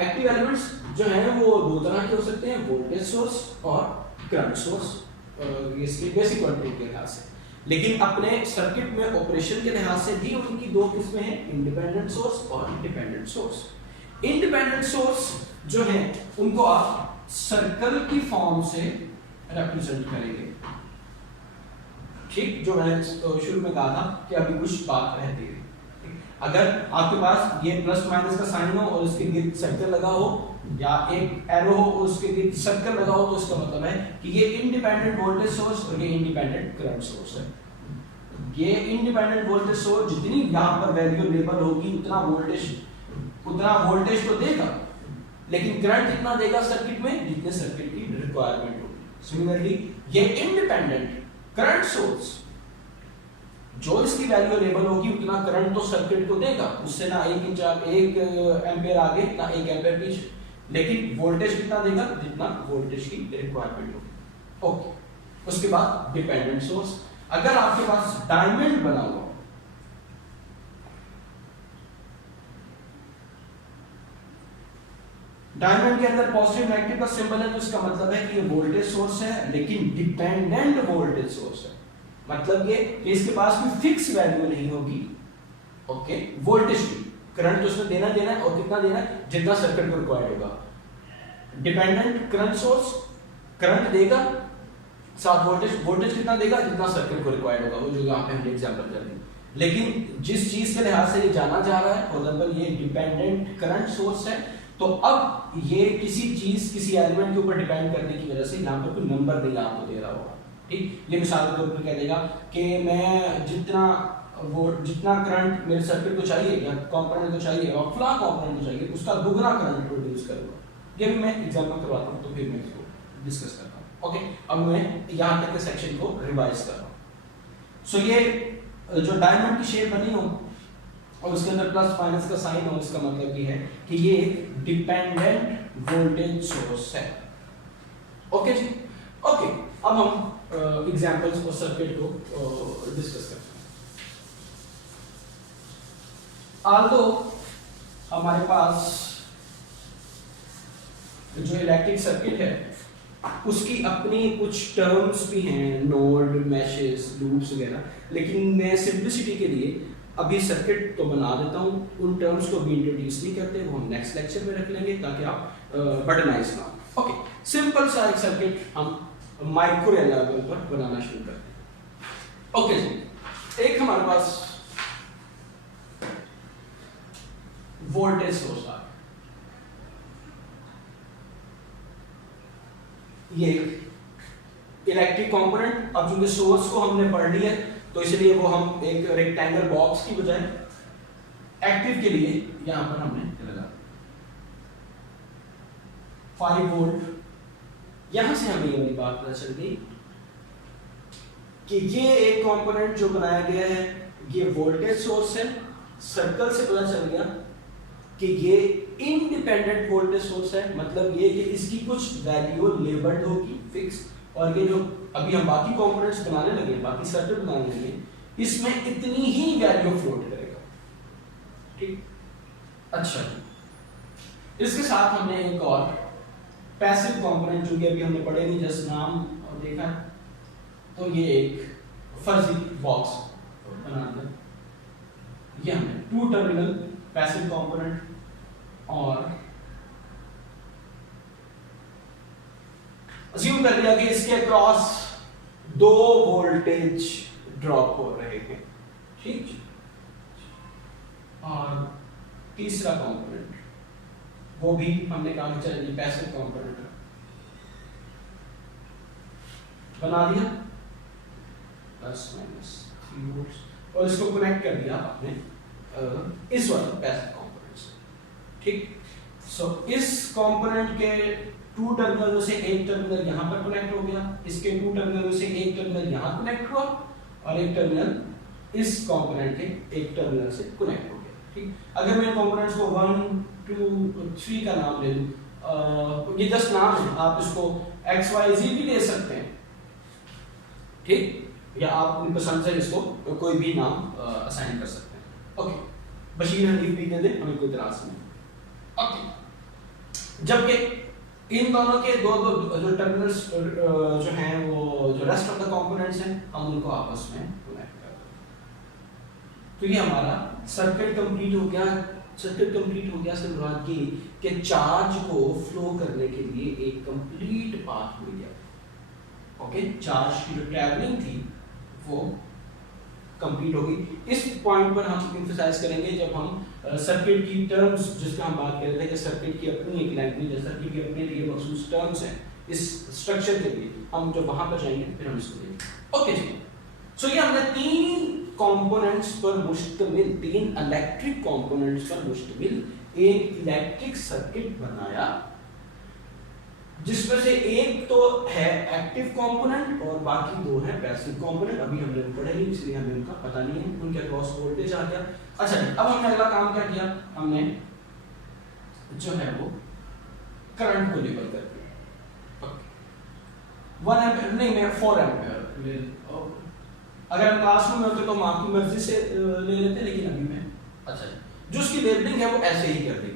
एक्टिव एलिमेंट्स जो हैं वो दो तरह के हो सकते हैं, वोल्टेज सोर्स और करंट सोर्स, इसकी बेसिक क्वांटिटी के लिहाज से। लेकिन अपने सर्किट में ऑपरेशन के लिहाज से भी उनकी दो किस्में हैं, इंडिपेंडेंट सोर्स और डिपेंडेंट सोर्स। इंडिपेंडेंट सोर्स जो है उनको आप सर्कल की फॉर्म से रिप्रेजेंट करेंगे, ठीक, जो मैंने शुरू में कहा था कि अभी कुछ बात रहती है। अगर आपके पास ये प्लस माइनस का साइन हो और उसके गिर्द सर्कल लगा हो, या एक एरो हो और उसके गिर्द सर्कल लगा हो, तो इसका मतलब है कि ये इंडिपेंडेंट वोल्टेज सोर्स और ये इंडिपेंडेंट करंट सोर्स है। ये इंडिपेंडेंट वोल्टेज सोर्स जितनी यहाँ पर वैल्यू लेबल होगी उतना वोल्टेज तो देगा, लेकिन करंट कितना देगा सर्किट में, जितने सर्किट की रिक्वायरमेंट होगी। सिमिलरली ये इंडिपेंडेंट करंट सोर्स जो इसकी वैल्यू लेबल होगी उतना करंट तो सर्किट को देगा, उससे ना एक एम्पेयर आगे ना एक एम्पेयर पीछे, लेकिन वोल्टेज कितना देगा, जितना वोल्टेज की रिक्वायरमेंट होगी। ओके, उसके बाद डिपेंडेंट सोर्स। अगर आपके पास डायमंड बना हुआ, डायमंड के अंदर पॉजिटिव नेगेटिव का सिंबल है, तो इसका मतलब है कि ये वोल्टेज सोर्स है, लेकिन डिपेंडेंट वोल्टेज सोर्स है। मतलब ये कि इसके पास कोई फिक्स वैल्यू नहीं होगी, ओके, वोल्टेज की। करंट तो उसमें देना है, और कितना देना है, जितना सर्किट को रिक्वायर्ड होगा। डिपेंडेंट करंट सोर्स करंट देगा, साथ वोल्टेज कितना देगा, जितना सर्किट को रिक्वायर्ड होगा, वो जो यहाँ पे हमने एग्जांपल कर दी। लेकिन जिस चीज के लिहाज से ये जाना जा रहा है, फॉर एग्जांपल ये डिपेंडेंट करंट सोर्स है, तो अब ये किसी चीज, किसी एलिमेंट के ऊपर डिपेंड करने की वजह से यहाँ पर कोई नंबर नहीं आपको दे रहा होगा, ठीक। ये मिसाल के तौर पर कह देगा कि मैं जितना करंट मेरे सर्किट को चाहिए या कंपोनेंट को चाहिए और फला कंपोनेंट को चाहिए, उसका दुगना करंट प्रोड्यूस करूंगा। ये भी मैं एग्जांपल करवाता हूँ, तो फिर मैं इसको डिस्कस करता हूँ। ओके, अब मैं यहाँ तक के सेक्शन को रिवाइज कर रहा हूँ। सो ये जो डायमंड की शेप बनी हो और उसके अंदर प्लस माइनस का साइन हो, इसका मतलब ये है कि ये एक डिपेंडेंट वोल्टेज सोर्स है। ओके जी, ओके, अब हम एग्जांपल्स और सर्किट को डिस्कस करते हैं। आल्दो हमारे पास जो इलेक्ट्रिक सर्किट है उसकी अपनी कुछ टर्म्स भी हैं, नोड, मैशेस, लूप्स वगैरह, लेकिन मैं सिंपलिसिटी के लिए अभी सर्किट तो बना देता हूँ, उन टर्म्स को भी इंट्रोड्यूस नहीं करते, वो हम नेक्स्ट लेक्चर में रख लेंगे ताकि आप बर्डनाइज ना हो। ओके, सिंपल सा एक सर्किट हम माइक्रो लेवल पर बनाना शुरू करते हैं। ओके जी, एक हमारे पास वोल्टेज सोर्स आ, ये इलेक्ट्रिक कंपोनेंट। अब चूंकि सोर्स को हमने पढ़ लिया तो इसलिए वो हम एक रेक्टेंगल बॉक्स की बजाय एक्टिव के लिए यहां पर हमने लगा 5 वोल्ट। यहां से हमें ये वाली बात पता चल गई कि ये एक कंपोनेंट जो बनाया गया है ये वोल्टेज सोर्स है। सर्कल से पता चल गया कि ये इंडिपेंडेंट वोल्टेज सोर्स है, मतलब ये कि इसकी कुछ वैल्यू लेबल्ड होगी फिक्स, और ये जो अभी हम बाकी कंपोनेंट्स बनाने लगे, बाकी सर्किट बनाने लगे, इसमें इतनी ही वैल्यू फ्लोट करेगा। ठीक, अच्छा, इसके साथ हमने एक और पैसिव कंपोनेंट जो कि अभी हमने पढ़े नहीं, जस्ट नाम और देखा, तो ये एक फजी बॉक्स बना दिया। ये हमने 2 टर्मिनल पैसिव कंपोनेंट और अज्यूम कर लिया कि इसके अक्रॉस 2 वोल्टेज ड्रॉप हो रहे हैं। ठीक, और तीसरा कंपोनेंट वो भी हमने कहा कि चलिए पैसिव कंपोनेंट बना दिया, प्लस माइनस 3 वोल्ट्स, और इसको कनेक्ट कर दिया आपने इस वाले पैसिव कंपोनेंट से। ठीक, सो इस कंपोनेंट के 2 टर्मिनलों से एक टर्मिनल यहाँ पर कनेक्ट हो गया, इसके 2 टर्मिनलों से एक टर्मिनल यहाँ कनेक्ट हुआ, और एक टर्मिनल इस कंपोनेंट के एक टर्मिनल से कनेक्ट हो गया। ठीक, अगर मैं कंपोनेंट्स को 1 2 3 का नाम ले लूं, ये 10 नाम है, आप इसको एक्स वाई जी भी ले सकते हैं। ठीक, या आप अपनी पसंद से इसको कोई भी नाम असाइन कर सकते हैं। ओके, बशीर हनीफ भी दे दे, हमें कोई इतराज नहीं। ओके, जबकि इन दोनों के दो जो टर्मिनल्स जो हैं, वो जो रेस्ट ऑफ द कंपोनेंट्स हैं, हम उनको आपस में कनेक्ट कर दें। तो ये हमारा सर्किट कंप्लीट हो गया। सर्किट कंप्लीट हो गया से मुराद ये कि चार्ज को फ्लो करने के लिए एक कंप्लीट पाथ मिल गया। ओके, चार्ज की जो ट्रैवलिंग थी वो कंप्लीट हो गई। इस पॉइंट पर हम एम्फसाइज करेंगे जब हम सर्किट की टर्म्स, जिसका हम बात कर रहे थे कि सर्किट की अपनी एक लैंग्वेज है, सर्किट के अपने लिए मखसूस टर्म्स हैं इस स्ट्रक्चर के लिए, हम जब वहां पर जाएंगे फिर हम इसको देखेंगे। ओके जी, सो ये हमने 3 कंपोनेंट्स पर मुश्तमिल, 3 इलेक्ट्रिक कंपोनेंट्स पर मुश्तमिल एक इलेक्ट्रिक सर्किट बनाया, जिसमें से एक तो है एक्टिव कंपोनेंट और बाकी 2 है पैसिव कंपोनेंट। अभी हमने पढ़े नहीं, इसलिए हमें उनका पता नहीं है, उनके अक्रॉस वोल्टेज आ गया। अच्छा, अब हमने अगला काम क्या किया, हमने जो है वो करंट को लेबल कर दिया। 1 एम्पीयर नहीं, मैं 4 एम्पीयर। अगर हम क्लासरूम में होते तो हम आपकी मर्जी से ले लेते, लेकिन अभी मैं, अच्छा, जो उसकी लेबलिंग है वो ऐसे ही कर दी,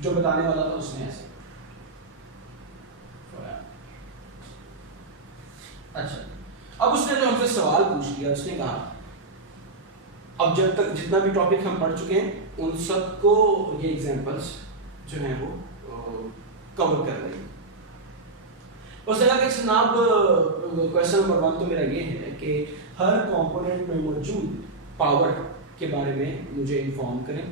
जो बताने वाला था उसने ऐसे। अच्छा, अब उसने जो हमसे सवाल पूछ लिया, उसने कहा, अब जब तक जितना भी टॉपिक हम पढ़ चुके हैं उन सबको ये एग्जांपल्स जो हैं वो कवर कर रहे हैं। उसने कहा कि जनाब, क्वेश्चन नंबर 1 तो मेरा ये है कि हर कंपोनेंट में मौजूद पावर के बारे में मुझे इन्फॉर्म करें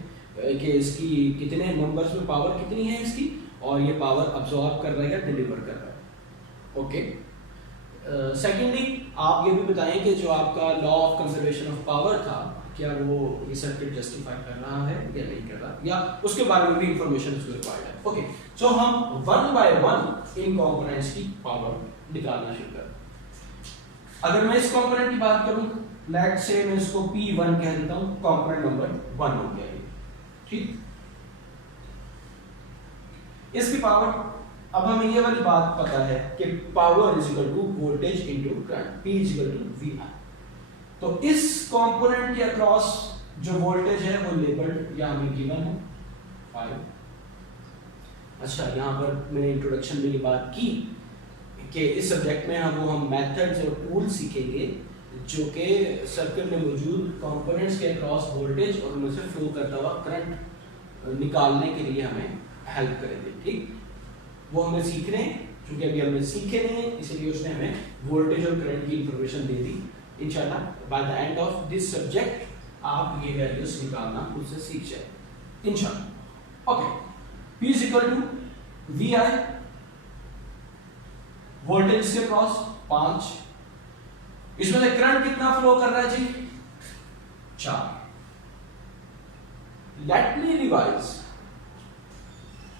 कि इसकी कितने नंबर्स में पावर कितनी है इसकी, और ये पावर अब्सॉर्ब कर रहा है या डिलीवर कर रहा है। ओके, सेकेंडली आप ये भी बताएं कि जो आपका law of conservation of power था, क्या वो ये सर्किट जस्टिफाई कर रहा है या नहीं कर रहा, या उसके बारे में भी इंफॉर्मेशन उसको रिक्वायर्ड है। ओके, सो हम 1 बाय 1 इन कंपोनेंट्स की पावर निकालना शुरू करें। अगर मैं इस कंपोनेंट की बात करूं, लेट्स से मैं इसको P1 कह देता हूं, कंपोनेंट नंबर 1 हो गया ये। ठीक, इसकी पावर, अब हमें ये वाली बात पता है कि power is equal to voltage into current, P is equal to VI। तो इस कंपोनेंट के अक्रॉस जो वोल्टेज है वो लेबल्ड या हमें गिवन है 5। अच्छा, यहाँ पर मैंने इंट्रोडक्शन में ये बात की कि इस सब्जेक्ट में हम मेथड्स और टूल्स सीखेंगे जो कि सर्किट में मौजूद कंपोनेंट्स के अक्रॉस वोल्टेज और उनमें से फ्लो करता हुआ करंट निकालने के लिए हमें हेल्प करेंगे। ठीक, वो हमें सीखने हैं, क्योंकि अभी हमने सीखे नहीं है, इसलिए उसने हमें वोल्टेज और करंट की इंफॉर्मेशन दे दी। इंशाल्लाह by the end of this subject आप ये वैल्यूज निकालना खुद से सीख जाए इंशाल्लाह। Okay, P is equal to VI, voltage के क्रॉस 5, इसमें से करंट कितना फ्लो कर रहा है जी, 4। लेट मी रिवाइज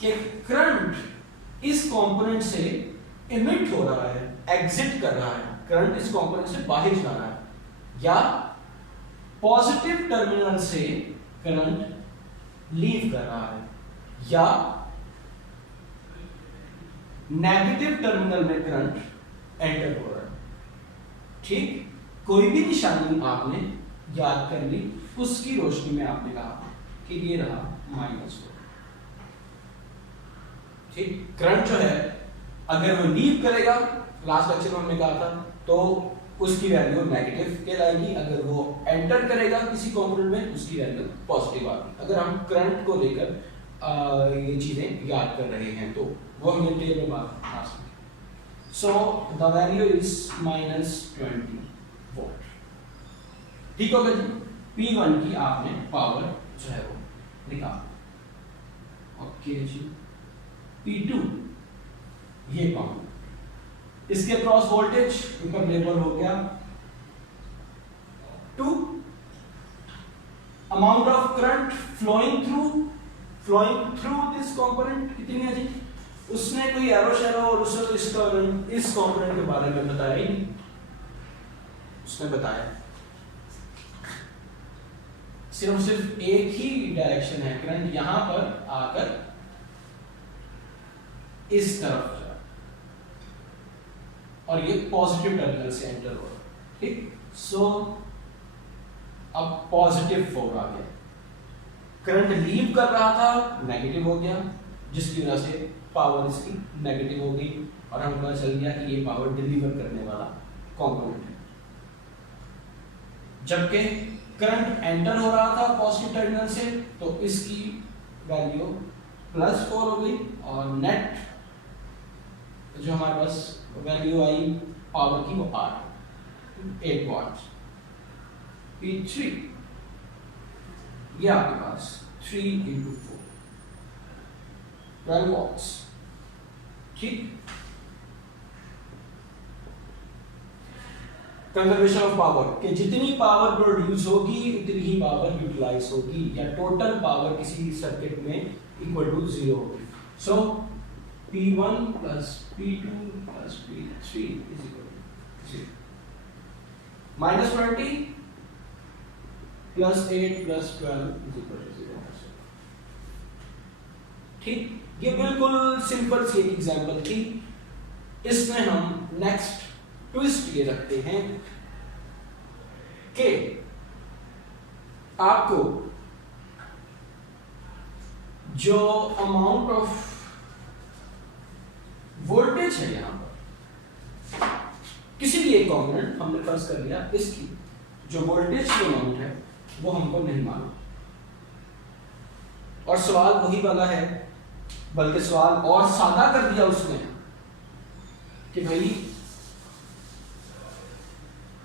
कि करंट इस कंपोनेंट से इमिट हो रहा है, एग्जिट कर रहा है, करंट इस कंपोनेंट से बाहर जा रहा है, या पॉजिटिव टर्मिनल से करंट लीव कर रहा है, या नेगेटिव टर्मिनल में करंट एंटर हो रहा है। ठीक, कोई भी निशानी आपने याद कर ली, उसकी रोशनी में आपने कहा कि ये रहा -4। ठीक, करंट जो है अगर वो लीव करेगा, लास्ट लेक्चर में हमने कहा था, तो उसकी वैल्यू नेगेटिव कहलाएगी। अगर वो एंटर करेगा किसी कंपोनेंट में, उसकी वैल्यू पॉजिटिव आएगी। अगर हम करंट को लेकर ये चीजें याद कर रहे हैं तो वो हम डिटेल में बात आ सकते। So the value is -20 volt. ठीक होगा जी। P1 की आपने पावर जो है वो निकाल। ओके जी। P2 ये कौन, इसके क्रॉस वोल्टेज ऊपर लेबल हो गया 2। Amount of current flowing through this component कितनी है जी? उसने कोई एरो शेरो और उसने तो इस कंपोनेंट के बारे में बताया ही नहीं। उसने बताया सिर्फ एक ही डायरेक्शन है, करंट यहां पर आकर इस तरफ जा, और ये पॉजिटिव टर्मिनल से एंटर हो रहा है। ठीक, सो अब पॉजिटिव 4 आ गया। करंट लीव कर रहा था, नेगेटिव हो गया, जिसकी वजह से पावर इसकी नेगेटिव हो गई, और हमें पता चल गया कि ये पावर डिलीवर करने वाला कंपोनेंट है। जबकि करंट एंटर हो रहा था पॉजिटिव टर्मिनल से, तो इसकी वैल्यू +4 हो गई, और नेट जो हमारे पास वैल्यू आई पावर की वो 8 वाट। P3 ये आपके पास 3 × 4 12 वॉट्स। ठीक, कंजर्वेशन ऑफ पावर कि जितनी पावर प्रोड्यूस होगी उतनी ही पावर यूटिलाइज होगी, या टोटल पावर किसी सर्किट में इक्वल टू 0 होगी। सो P1 + P2 + P3 is equal to 0। -20 + 8 + 12 is equal to 0। ठीक, ये बिल्कुल सिंपल सी एक एग्जांपल थी। इसमें हम नेक्स्ट ट्विस्ट ये रखते हैं कि आपको जो अमाउंट ऑफ वोल्टेज है यहां पर किसी भी एक कंपोनेंट हमने फर्ज कर लिया, इसकी जो वोल्टेज की अमाउंट है वो हमको नहीं मालूम, और सवाल वही वाला है, बल्कि सवाल और सादा कर दिया उसने कि भाई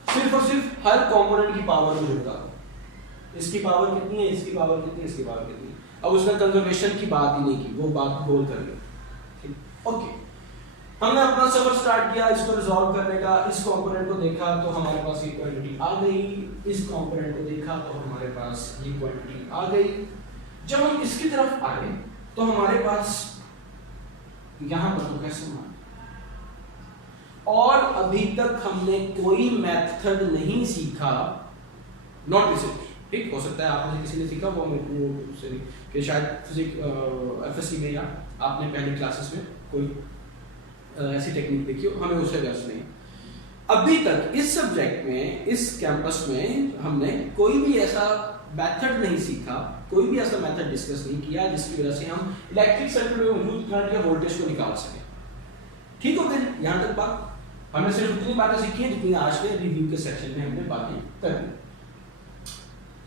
सिर्फ और सिर्फ हर कंपोनेंट की पावर मुझे बता दो, इसकी पावर कितनी है, इसकी पावर कितनी है, इसकी पावर कितनी है। अब उसने कंजर्वेशन की बात ही नहीं की, वो बात बोल कर लिया। ठीक, ओके, हमने अपना सफर स्टार्ट किया इसको रिजॉल्व करने का। इस कंपोनेंट को देखा तो हमारे पास ये क्वांटिटी आ गई, इस कंपोनेंट को देखा तो हमारे पास ये क्वांटिटी आ गई। जब हम इसकी तरफ आए तो हमारे पास यहां पर तो कैसे मान, और अभी तक हमने कोई मेथड नहीं सीखा, नॉट रिसर्च। ठीक, हो सकता है आपने किसी ने सीखा वो कि शायद फिजिक्स एफएससी में या आपने पहली क्लासेस में कोई ऐसी टेक्निक देखी हो, हमें उससे गर्ज नहीं। अभी तक इस सब्जेक्ट में, इस कैंपस में हमने कोई भी ऐसा मेथड नहीं सीखा, कोई भी ऐसा मेथड डिस्कस नहीं किया जिसकी वजह से हम इलेक्ट्रिक सर्किट में मौजूद करंट या वोल्टेज को निकाल सकें। ठीक हो गई यहां तक बात? हमने सिर्फ उतनी बातें सीखी हैं जितनी आज के रिव्यू के सेक्शन में हमने बातें कर दी।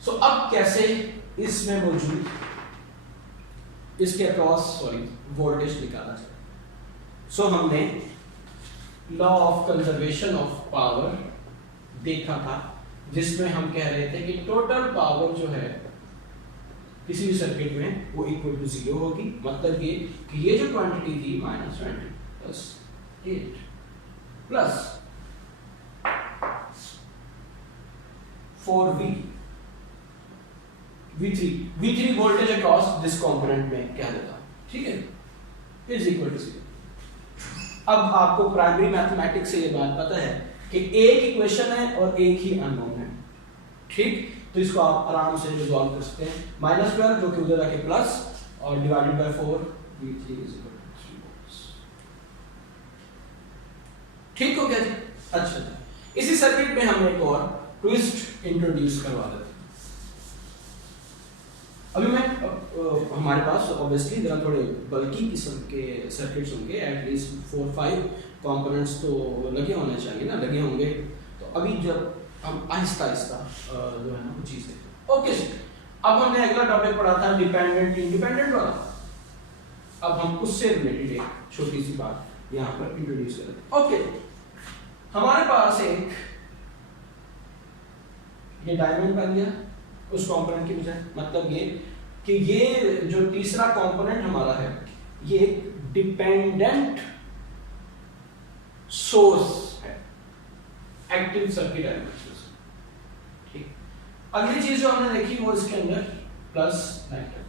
सो अब कैसे इसमें मौजूद इसके अक्रॉस वोल्टेज निकाला जाए। सो हमने law of conservation of power देखा था, जिसमें हम कह रहे थे कि टोटल पावर जो है किसी भी सर्किट में वो इक्वल टू 0 होगी। मतलब ये कि ये जो क्वांटिटी थी -20 + 8 plus 4V V3 voltage across this component में कह देता, ठीक है, इज इक्वल टू 0। अब आपको प्राइमरी मैथमेटिक्स से ये बात पता है कि एक इक्वेशन है और एक ही अननोन है। ठीक, तो इसको आप आराम से रिजॉल्व कर सकते हैं। -12 जो कि उधर रखे प्लस और divided by 4 V3 is equal to 3 volts. ठीक हो गया जी। अच्छा, इसी सर्किट में हम एक और ट्विस्ट इंट्रोड्यूस करवा देते हैं। अभी मैं हमारे पास ऑब्वियसली जरा थोड़े बल्कि किस्म के सर्किट्स होंगे, एटलीस्ट 4-5 कंपोनेंट्स तो लगे होने चाहिए ना, लगे होंगे। तो अभी जब हम आहिस्ता आहिस्ता जो है ना वो चीज़ देखते हैं। ओके जी, अब हमने अगला टॉपिक पढ़ा था डिपेंडेंट इंडिपेंडेंट वाला। अब हम उससे रिलेटेड एक छोटी सी बात यहाँ पर इंट्रोड्यूस करें। ओके, हमारे पास एक ये डायमंड बन गया उस कंपोनेंट की बजाय, मतलब ये कि ये जो तीसरा कंपोनेंट हमारा है ये डिपेंडेंट सोर्स है, एक्टिव सर्किट एलिमेंट्स। ठीक, अगली चीज जो हमने देखी वो इसके अंदर प्लस नेगेटिव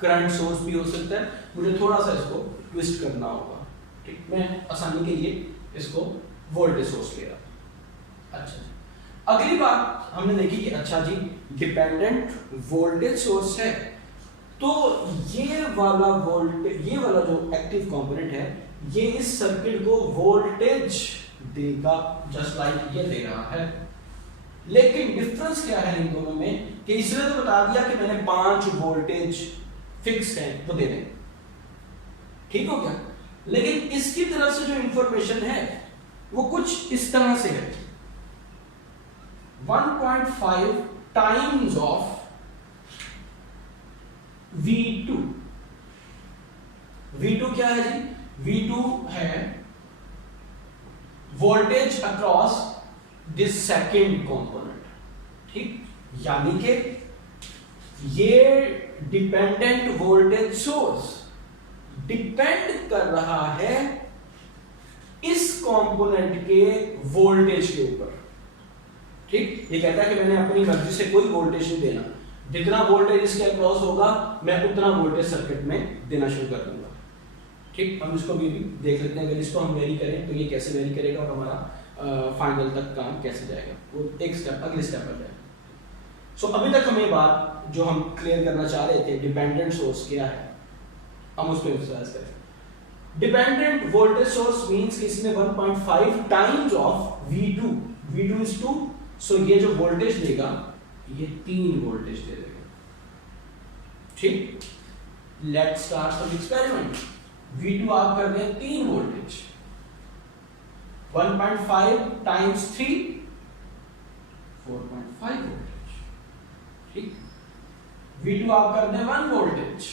करंट सोर्स भी हो सकता है। मुझे थोड़ा सा इसको ट्विस्ट करना होगा, ठीक, मैं आसानी के लिए इसको वोल्टेज सोर्स ले रहा हूं। अच्छा, अगली बात हमने देखी कि अच्छा जी डिपेंडेंट वोल्टेज सोर्स है, तो ये वाला जो एक्टिव कंपोनेंट है ये इस सर्किट को वोल्टेज देगा, जस्ट लाइक ये दे रहा है। लेकिन डिफरेंस क्या है इन दोनों में कि इसने तो बता दिया कि मैंने 5 वोल्टेज फिक्स है वो दे दें, ठीक हो गया। लेकिन इसकी तरफ से जो इंफॉर्मेशन है वो कुछ इस तरह से है, 1.5 टाइम्स ऑफ V2। V2 क्या है जी? V2 है voltage across this second component, ठीक, यानी कि ये डिपेंडेंट वोल्टेज सोर्स डिपेंड कर रहा है इस कंपोनेंट के वोल्टेज के ऊपर, ठीक। ये कहता है कि मैंने अपनी मर्जी से कोई वोल्टेज नहीं देना, जितना वोल्टेज इसके अक्रॉस होगा मैं उतना वोल्टेज सर्किट में देना शुरू कर दूंगा, ठीक। हम इसको भी देख लेते हैं, अगर इसको हम वेरी करें तो ये कैसे वेरी करेगा और हमारा फाइनल तक काम कैसे जाएगा, वो एक स्टेप अगले स्टेप पर जाएगा। सो अभी तक हमें बात जो हम क्लियर करना चाह रहे थे डिपेंडेंट सोर्स क्या है, हम उस पर एम्फसाइज करें। डिपेंडेंट वोल्टेज सोर्स मींस कि इसमें 1.5 टाइम्स ऑफ V2 इज 2, सो ये जो वोल्टेज देगा ये 3 वोल्टेज दे देगा, ठीक। Let's start some experiment. V2 आप कर दें 3 वोल्टेज, 1.5 टाइम्स 3 4.5 वोल्टेज, ठीक। V2 आप कर दें 1 वोल्टेज,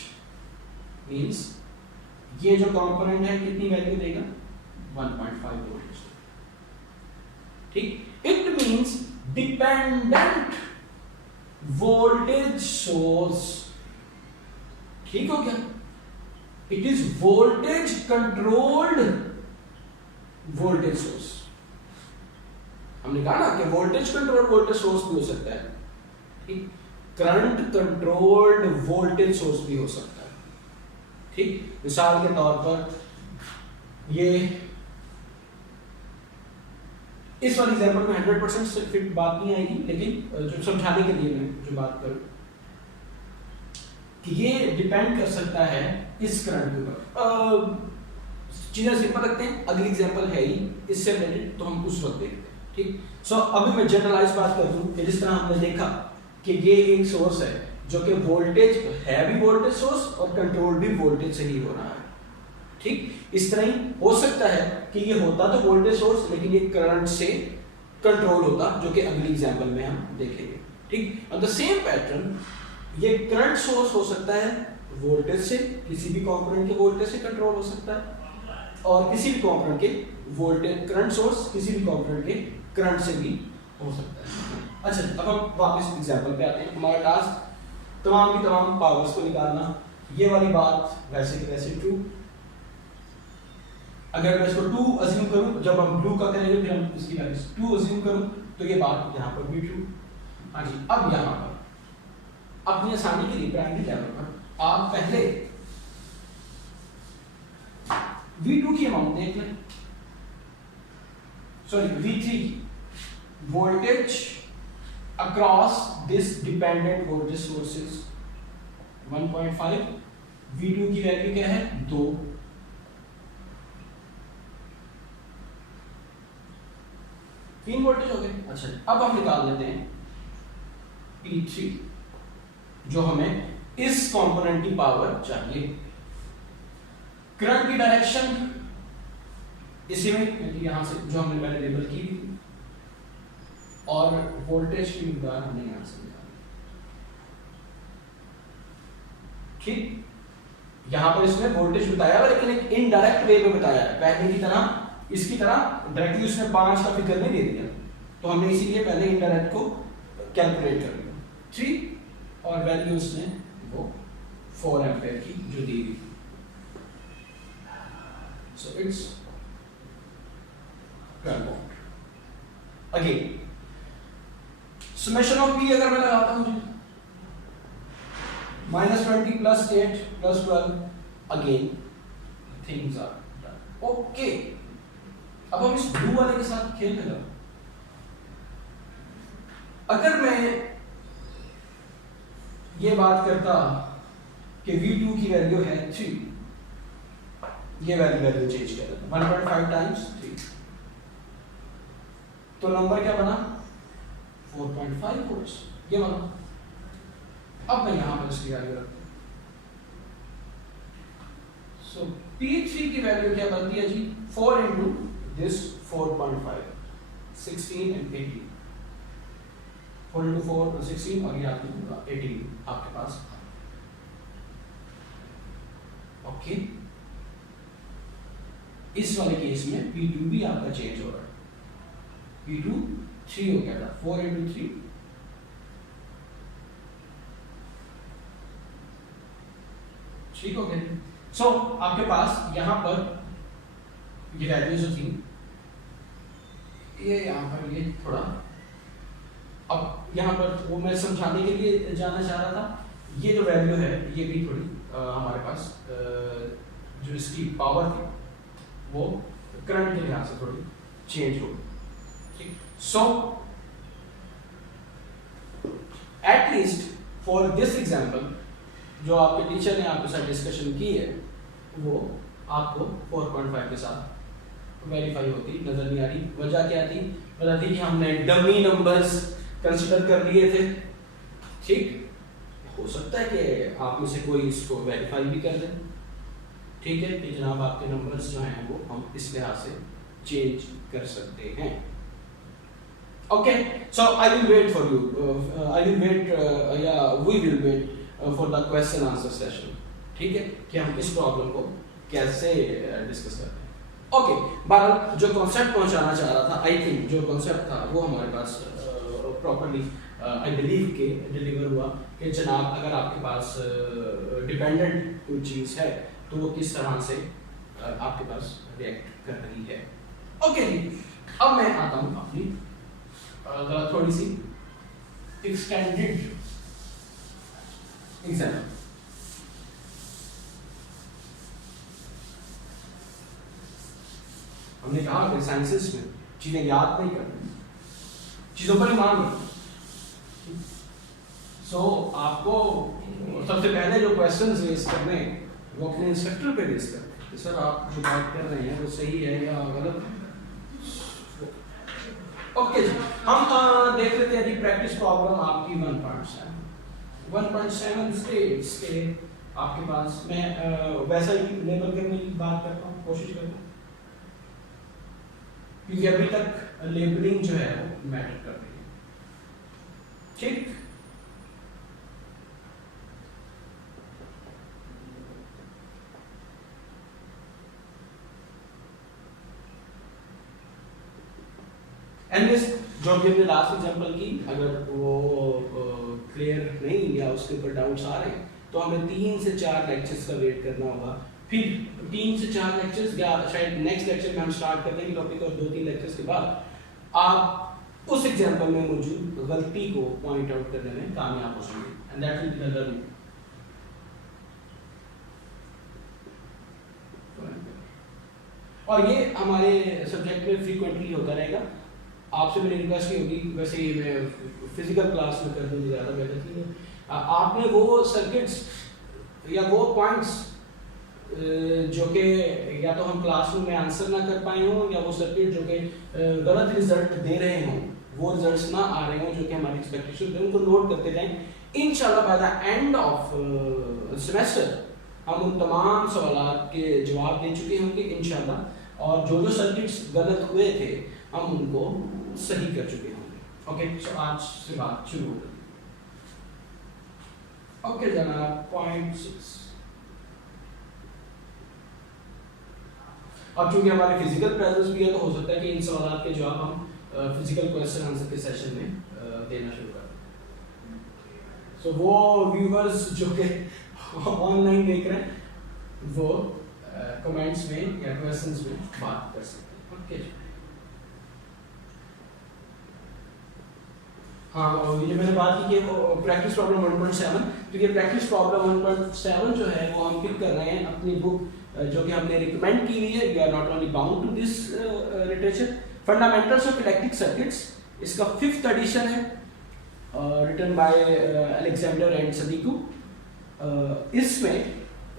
मींस ये जो कंपोनेंट है कितनी वैल्यू देगा 1.5 वोल्टेज, ठीक। It means dependent voltage source, ठीक हो गया। It is voltage controlled voltage source. हमने कहा ना कि वोल्टेज कंट्रोल्ड वोल्टेज सोर्स भी हो सकता है, ठीक। करंट कंट्रोल्ड वोल्टेज सोर्स भी हो सकता है, ठीक। मिसाल के तौर पर ये इस वाली एग्जांपल में 100% फिट बात नहीं आएगी, लेकिन जो समझाने के लिए मैं जो बात करूं कि ये डिपेंड कर सकता है इस करंट के ऊपर। चीजें सिंपल रखते हैं, अगली एग्जांपल है ही इससे रिलेटेड, तो हम उस वक्त देखते हैं, ठीक। सो अभी मैं जनरलाइज बात कर दूं कि जिस तरह हमने देखा कि ये एक सोर्स है जो कि वोल्टेज है भी वोल्टेज सोर्स और कंट्रोल भी वोल्टेज से ही हो रहा है, ठीक। इस तरह ही हो सकता है कि ये होता तो वोल्टेज सोर्स लेकिन ये करंट से कंट्रोल होता, जो कि अगली एग्जांपल में हम देखेंगे, ठीक। और द सेम पैटर्न ये करंट सोर्स हो सकता है वोल्टेज से, किसी भी कंपोनेंट के वोल्टेज से कंट्रोल हो सकता है, और किसी भी कंपोनेंट के वोल्टेज करंट सोर्स किसी भी कंपोनेंट के करंट से भी हो सकता है। अच्छा, अब हम वापस एग्जांपल पे आते हैं। हमारा टास्क तमाम की तमाम पावर्स को निकालना, ये वाली बात वैसे की वैसे ट्रू। अगर मैं इसको 2 अज्यूम करूं, जब हम ब्लू का करेंगे फिर हम इसकी वैल्यू 2 अज्यूम करूं तो ये बात यहाँ पर भी ट्रू। हाँ जी, अब यहाँ पर अपनी आसानी के लिए प्राइमरी लेवल पर आप पहले V2 की अमाउंट देख लें, sorry V3 voltage across this dependent voltage sources 1.5, V2 की वैल्यू क्या है 2, 3 वोल्टेज हो गए। अच्छा, अब हम निकाल लेते हैं P3 जो हमें इस कंपोनेंट की पावर चाहिए। करंट की डायरेक्शन इसी में, क्योंकि यहां से जो हमने पहले लेबल की थी, और वोल्टेज की मिकदार हमने यहां से निकाली। ठीक, यहां पर इसने वोल्टेज बताया है लेकिन एक इनडायरेक्ट वे में बताया है, पहले की तरह इसकी तरह डायरेक्टली उसने 5 का फिगर नहीं दे दिया, तो हमने इसीलिए पहले इनडायरेक्ट को कैलकुलेट कर लिया। ठीक, और वैल्यू उसने वो 4 एम्पीयर की जो दी गई। So it's 12 volt. Again summation of P अगर मैं लगाता हूं -20 + 8 + 12, again things are done. Okay, अब हम इस ब्लू वाले के साथ खेलने लगा। अगर मैं ये बात करता कि V2 की वैल्यू है 3, ये वैल्यू चेंज कर देता 1.5 टाइम्स 3, तो नंबर क्या बना 4.5 वोल्ट्स, ये बना। अब मैं यहां पर इसकी वैल्यू रखता हूं, सो P3 की वैल्यू क्या बनती है जी 4 इंटू दिस 4.5, 16 एंड 18, 4 इंटू 4 16, और ये आपकी 18 आपके पास। ओके, इस वाले केस में P2 भी आपका चेंज हो रहा है, P2 3 हो गया था, 4 इंटू 3, ठीक हो गया। सो आपके पास यहां पर ये वैल्यू जो थी, ये यहां पर ये थोड़ा, अब यहां पर वो मैं समझाने के लिए जाना चाह रहा था, ये जो वैल्यू है ये भी थोड़ी हमारे पास जो इसकी पावर थी वो करंट के लिहाज से थोड़ी चेंज हो। ठीक, so at least for this example जो आपके टीचर ने आपके साथ डिस्कशन की है वो आपको 4.5 के साथ वेरीफाई होती नजर नहीं आ रही। वजह क्या थी? वजह थी कि हमने डमी नंबर्स कंसीडर कर लिए थे। ठीक, हो सकता है कि आप में से कोई इसको वेरीफाई भी कर दे। ठीक है कि जनाब आपके नंबर्स जो हैं वो हम इस लिहाज से चेंज कर सकते हैं। Okay, so I will wait for you, I will wait या we will wait for the question answer session. ठीक है कि हम इस प्रॉब्लम को कैसे डिस्कस करते हैं। ओके, बहरहाल जो कॉन्सेप्ट पहुंचाना चाह रहा था, आई थिंक जो कॉन्सेप्ट था वो हमारे पास प्रॉपर्ली आई बिलीव के डिलीवर हुआ कि जनाब अगर आपके पास डिपेंडेंट कोई चीज़ है तो वो किस तरह से आपके पास रिएक्ट कर रही है। ओके जी, अब मैं आता हूँ अपनी थोड़ी सी एक्सटेंडेड एग्जाम्पल। हमने कहा कि साइंसेस में चीजें याद नहीं करनी, चीजों पर ईमान रखना। सो आपको सबसे पहले जो क्वेश्चंस रेज करने वो अपने इंस्ट्रक्टर पे रेज करते हैं, सर आप जो बात कर रहे हैं वो सही है या गलत। ओके जी, हम देख लेते हैं जी प्रैक्टिस प्रॉब्लम आपकी 1.7 स्टेट्स के आपके पास। मैं वैसा ही लेबल करने की बात करता हूँ, कोशिश करता हूँ, क्योंकि अभी तक लेबलिंग जो है वो मैटर कर रही है। ठीक, एनीवेज जो भी हमने लास्ट एग्जांपल की, अगर वो क्लियर नहीं या उसके ऊपर डाउट्स आ रहे हैं तो हमें 3 से 4 लेक्चर्स का वेट करना होगा। फिर 3 से 4 लेक्चर्स या शायद नेक्स्ट लेक्चर में हम स्टार्ट कर देंगे टॉपिक, और 2-3 लेक्चर्स के बाद आप उस एग्जांपल में मौजूद गलती को पॉइंट आउट करने में कामयाब हो जाएंगे, and that will be the learning. और ये हमारे सब्जेक्ट में फ्रीक्वेंटली होता रहेगा। आपसे मेरी रिक्वेस्ट ये होगी, वैसे ही मैं फिजिकल क्लास में कर दूँ ज़्यादा बेहतर थी, आपने वो सर्किट्स या वो पॉइंट्स जो कि या तो हम क्लासरूम में आंसर ना कर पाए हों, या वो सर्किट जो कि गलत रिजल्ट दे रहे हों, वो रिजल्ट्स ना आ रहे हों जो कि हमारी एक्सपेक्टेशन थे, उनको नोट करते जाएं। इंशाल्लाह by the end of semester हम उन तमाम सवालों के जवाब दे चुके होंगे इंशाल्लाह, और जो जो सर्किट्स गलत हुए थे हम उनको सही कर चुके होंगे। ओके, सो आज से बात शुरू हो गई। ओके जनाब, पॉइंट 6। अब चूंकि हमारे फिजिकल प्रेजेंस भी है, तो हो सकता है कि इन सवालों के जवाब हम फिजिकल क्वेश्चन आंसर के सेशन में देना शुरू कर दें। सो वो व्यूअर्स जो कि ऑनलाइन देख रहे हैं वो कमेंट्स में या क्वेश्चंस में बात कर सकते हैं। ओके, हाँ, और ये मैंने बात की कि प्रैक्टिस प्रॉब्लम 1.7, क्योंकि प्रैक्टिस प्रॉब्लम 1.7 जो है वो हम पिक कर रहे हैं अपनी बुक जो कि हमने रिकमेंड की हुई है। We are not only bound to this literature, fundamentals of electric circuits, इसका 5th एडिशन है, written by Alexander and Sadiku. इसमें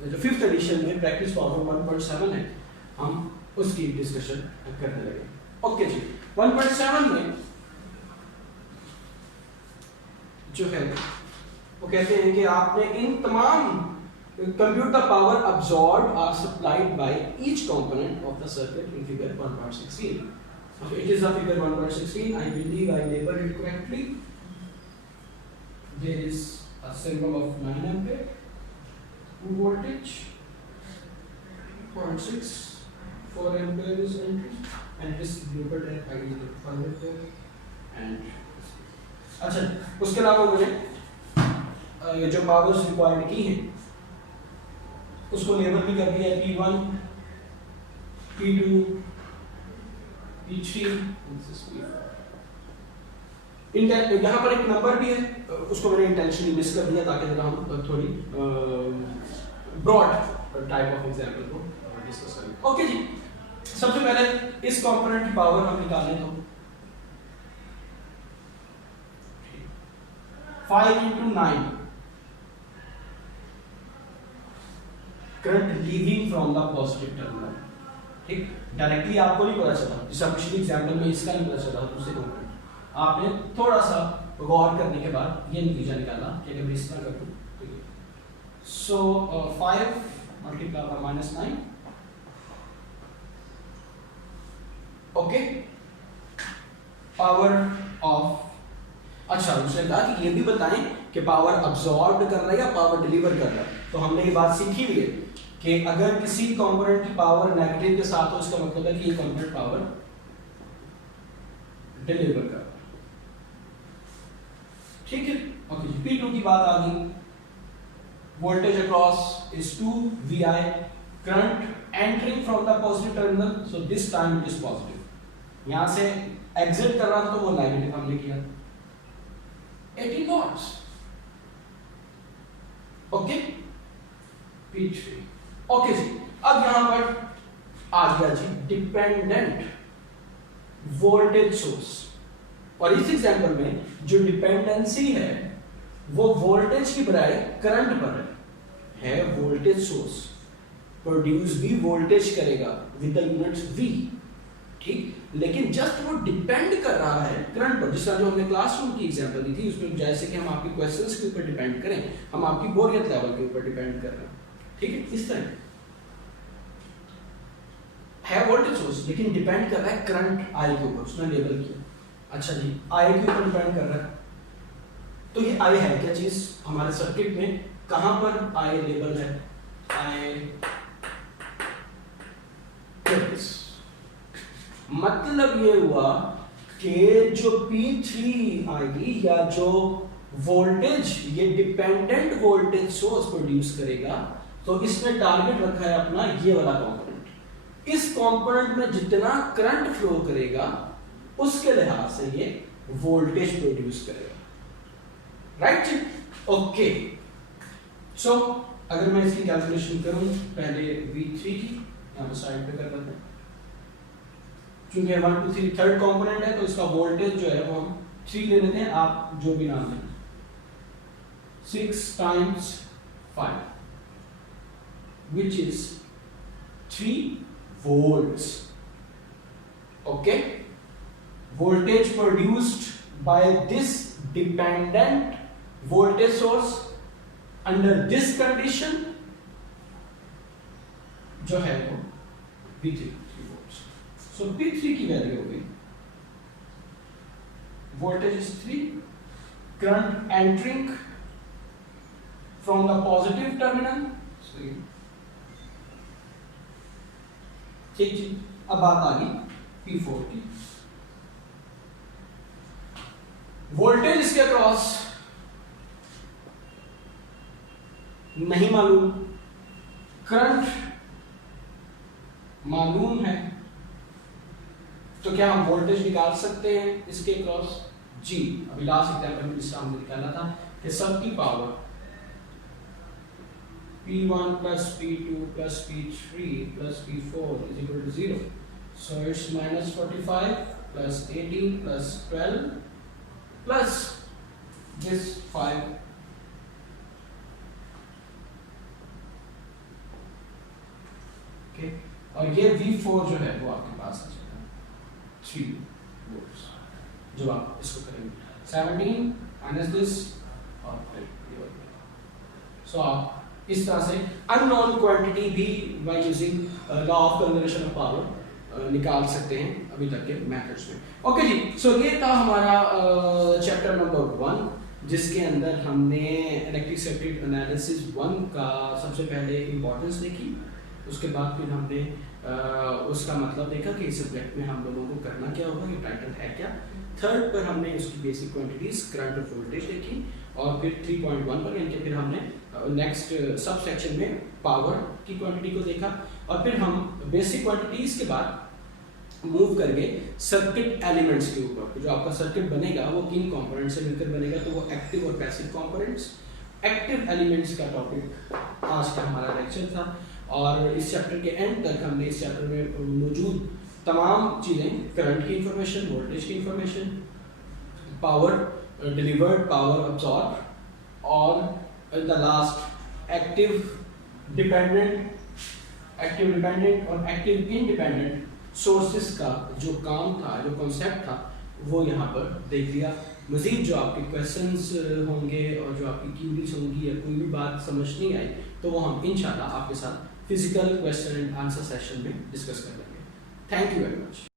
जो 5th एडिशन में प्रैक्टिस प्रॉब्लम 1.7 है, हम उसकी डिस्कशन करने लगे। ओके जी, 1.7 में जो है वो कहते हैं कि आपने इन तमाम compute the power absorbed or supplied by each component of the circuit in figure 1.16. So it is a figure 1.16. I believe I labeled it correctly. There is a symbol of 9 ampere voltage, 0.6, 4 ampere is entry, and it is labeled at 5 ampere. And अच्छा, उसके अलावा मैंने ये जो powers required की हैं उसको label भी कर दिया, P1, P2, P3, यहाँ पर एक नंबर भी है, उसको मैंने इंटेंशनली मिस कर दिया ताकि जरा हम थोड़ी ब्रॉड टाइप ऑफ एग्जांपल को डिस्कस करें। ओके जी, सबसे पहले इस कंपोनेंट की पावर हम निकालें तो 5 into 9 current leaving from the positive terminal. ठीक, डायरेक्टली आपको नहीं पता चला, जैसे पिछले एग्जांपल में इसका नहीं पता चला दूसरे कंपोनेंट, आपने थोड़ा सा गौर करने के बाद ये नतीजा निकाला कि अगर मैं इस तरह कर दूं तो ये, सो 5 multiply by -9। Okay, power of, अच्छा उसने कहा कि ये भी बताएं कि पावर अब्सॉर्ब कर रहा है या पावर डिलीवर कर रहा है। तो हमने ये बात सीखी हुई है कि अगर किसी कंपोनेंट की पावर नेगेटिव के साथ हो, इसका मतलब है कि ये कंपोनेंट पावर डिलीवर कर रहा है। ठीक है, ओके, P2 की बात आ गई, voltage across is 2 VI, current entering from the positive terminal, so this time it is positive, यहां से एग्जिट कर रहा था तो वो नेगेटिव हमने किया 80 वॉट्स। Okay, P3। ओके जी, अब यहां पर आ गया जी डिपेंडेंट वोल्टेज सोर्स, और इस एग्जांपल में जो डिपेंडेंसी है वो वोल्टेज की बजाय करंट पर है वोल्टेज सोर्स, प्रोड्यूस भी वोल्टेज करेगा विद द यूनिट्स V। ठीक, लेकिन जस्ट वो डिपेंड कर रहा है करंट पर, जिस तरह जो हमने क्लासरूम की एग्जांपल दी थी उसमें जैसे कि हम आपके क्वेश्चंस के ऊपर डिपेंड करें, हम आपकी बोरियत लेवल के ऊपर डिपेंड कर रहे हैं। ठीक है, इस तरह है वोल्टेज सोर्स लेकिन डिपेंड कर रहा है करंट I के ऊपर, उसने लेबल किया। अच्छा जी, I के ऊपर डिपेंड कर रहा है, तो ये I है क्या चीज हमारे सर्किट में, कहां पर I लेबल है, I मतलब ये हुआ कि जो P3 आएगी या जो वोल्टेज ये डिपेंडेंट वोल्टेज सोर्स प्रोड्यूस करेगा, तो इसमें टारगेट रखा है अपना ये वाला कंपोनेंट। इस कंपोनेंट में जितना करंट फ्लो करेगा उसके लिहाज से ये वोल्टेज प्रोड्यूस करेगा। राइट जी, ओके। सो अगर मैं इसकी कैलकुलेशन करूं, पहले V3 की यहां पर साइड पे कर देते हैं, चूंकि 1 2 3 थर्ड कंपोनेंट है तो इसका वोल्टेज जो है वो हम 3 ले लेते हैं, आप जो भी नाम लें, 6 times 5 which is 3 volts. Okay, voltage produced by this dependent voltage source under this condition जो है वो P3 3 volts. So P3 की वैल्यू हो गई, voltage is 3, current entering from the positive terminal. ठीक जी, अब बात आ गई P4 की। वोल्टेज इसके अक्रॉस नहीं मालूम, करंट मालूम है, तो क्या हम वोल्टेज निकाल सकते हैं इसके अक्रॉस? जी, अभी लास्ट एग्जाम्पल में जिसका हमने निकाला था कि सब की power P1 plus P2 plus P3 plus P4 is equal to 0. So it's minus 45 plus 18 plus 12 plus this 5. Okay, और ये V4 जो है वो आपके पास आ जाएगा 3 volts जब आप इसको करेंगे 17 minus this और फिर so आप इस तरह से अननोन क्वांटिटी भी by using law of conservation of power निकाल सकते हैं अभी तक के मेथड्स में। ओके जी, सो ये था हमारा चैप्टर नंबर 1 जिसके अंदर हमने इलेक्ट्रिक सर्किट एनालिसिस 1 का सबसे पहले इंपॉर्टेंस देखी, उसके बाद फिर हमने उसका मतलब देखा कि इस सब्जेक्ट में हम लोगों को करना क्या होगा, ये टाइटल है क्या। थर्ड पर हमने उसकी बेसिक क्वांटिटीज करंट और वोल्टेज देखी, और फिर 3.1 पर यानी कि फिर हमने नेक्स्ट सब सेक्शन में पावर की क्वांटिटी को देखा, और फिर हम बेसिक क्वांटिटीज के बाद मूव करके सर्किट एलिमेंट्स के ऊपर। जो आपका सर्किट बनेगा वो किन कंपोनेंट से मिलकर बनेगा, तो वो एक्टिव और पैसिव कंपोनेंट्स, एक्टिव एलिमेंट्स का टॉपिक आज का हमारा लेक्चर था। और इस चैप्टर के एंड तक हमने इस चैप्टर में मौजूद तमाम चीज़ें, करंट की इंफॉर्मेशन, वोल्टेज की information, power delivered, power absorb, और द लास्ट एक्टिव डिपेंडेंट और एक्टिव इंडिपेंडेंट सोर्सेस का जो काम था, जो कॉन्सेप्ट था, वो यहाँ पर देख लिया। मज़ीद जो आपके क्वेश्चंस होंगे और जो आपकी क्यूरीज होंगी या कोई भी बात समझ नहीं आई तो वो हम इंशाल्लाह आपके साथ physical question and answer session में डिस्कस कर लेंगे। Thank you very much.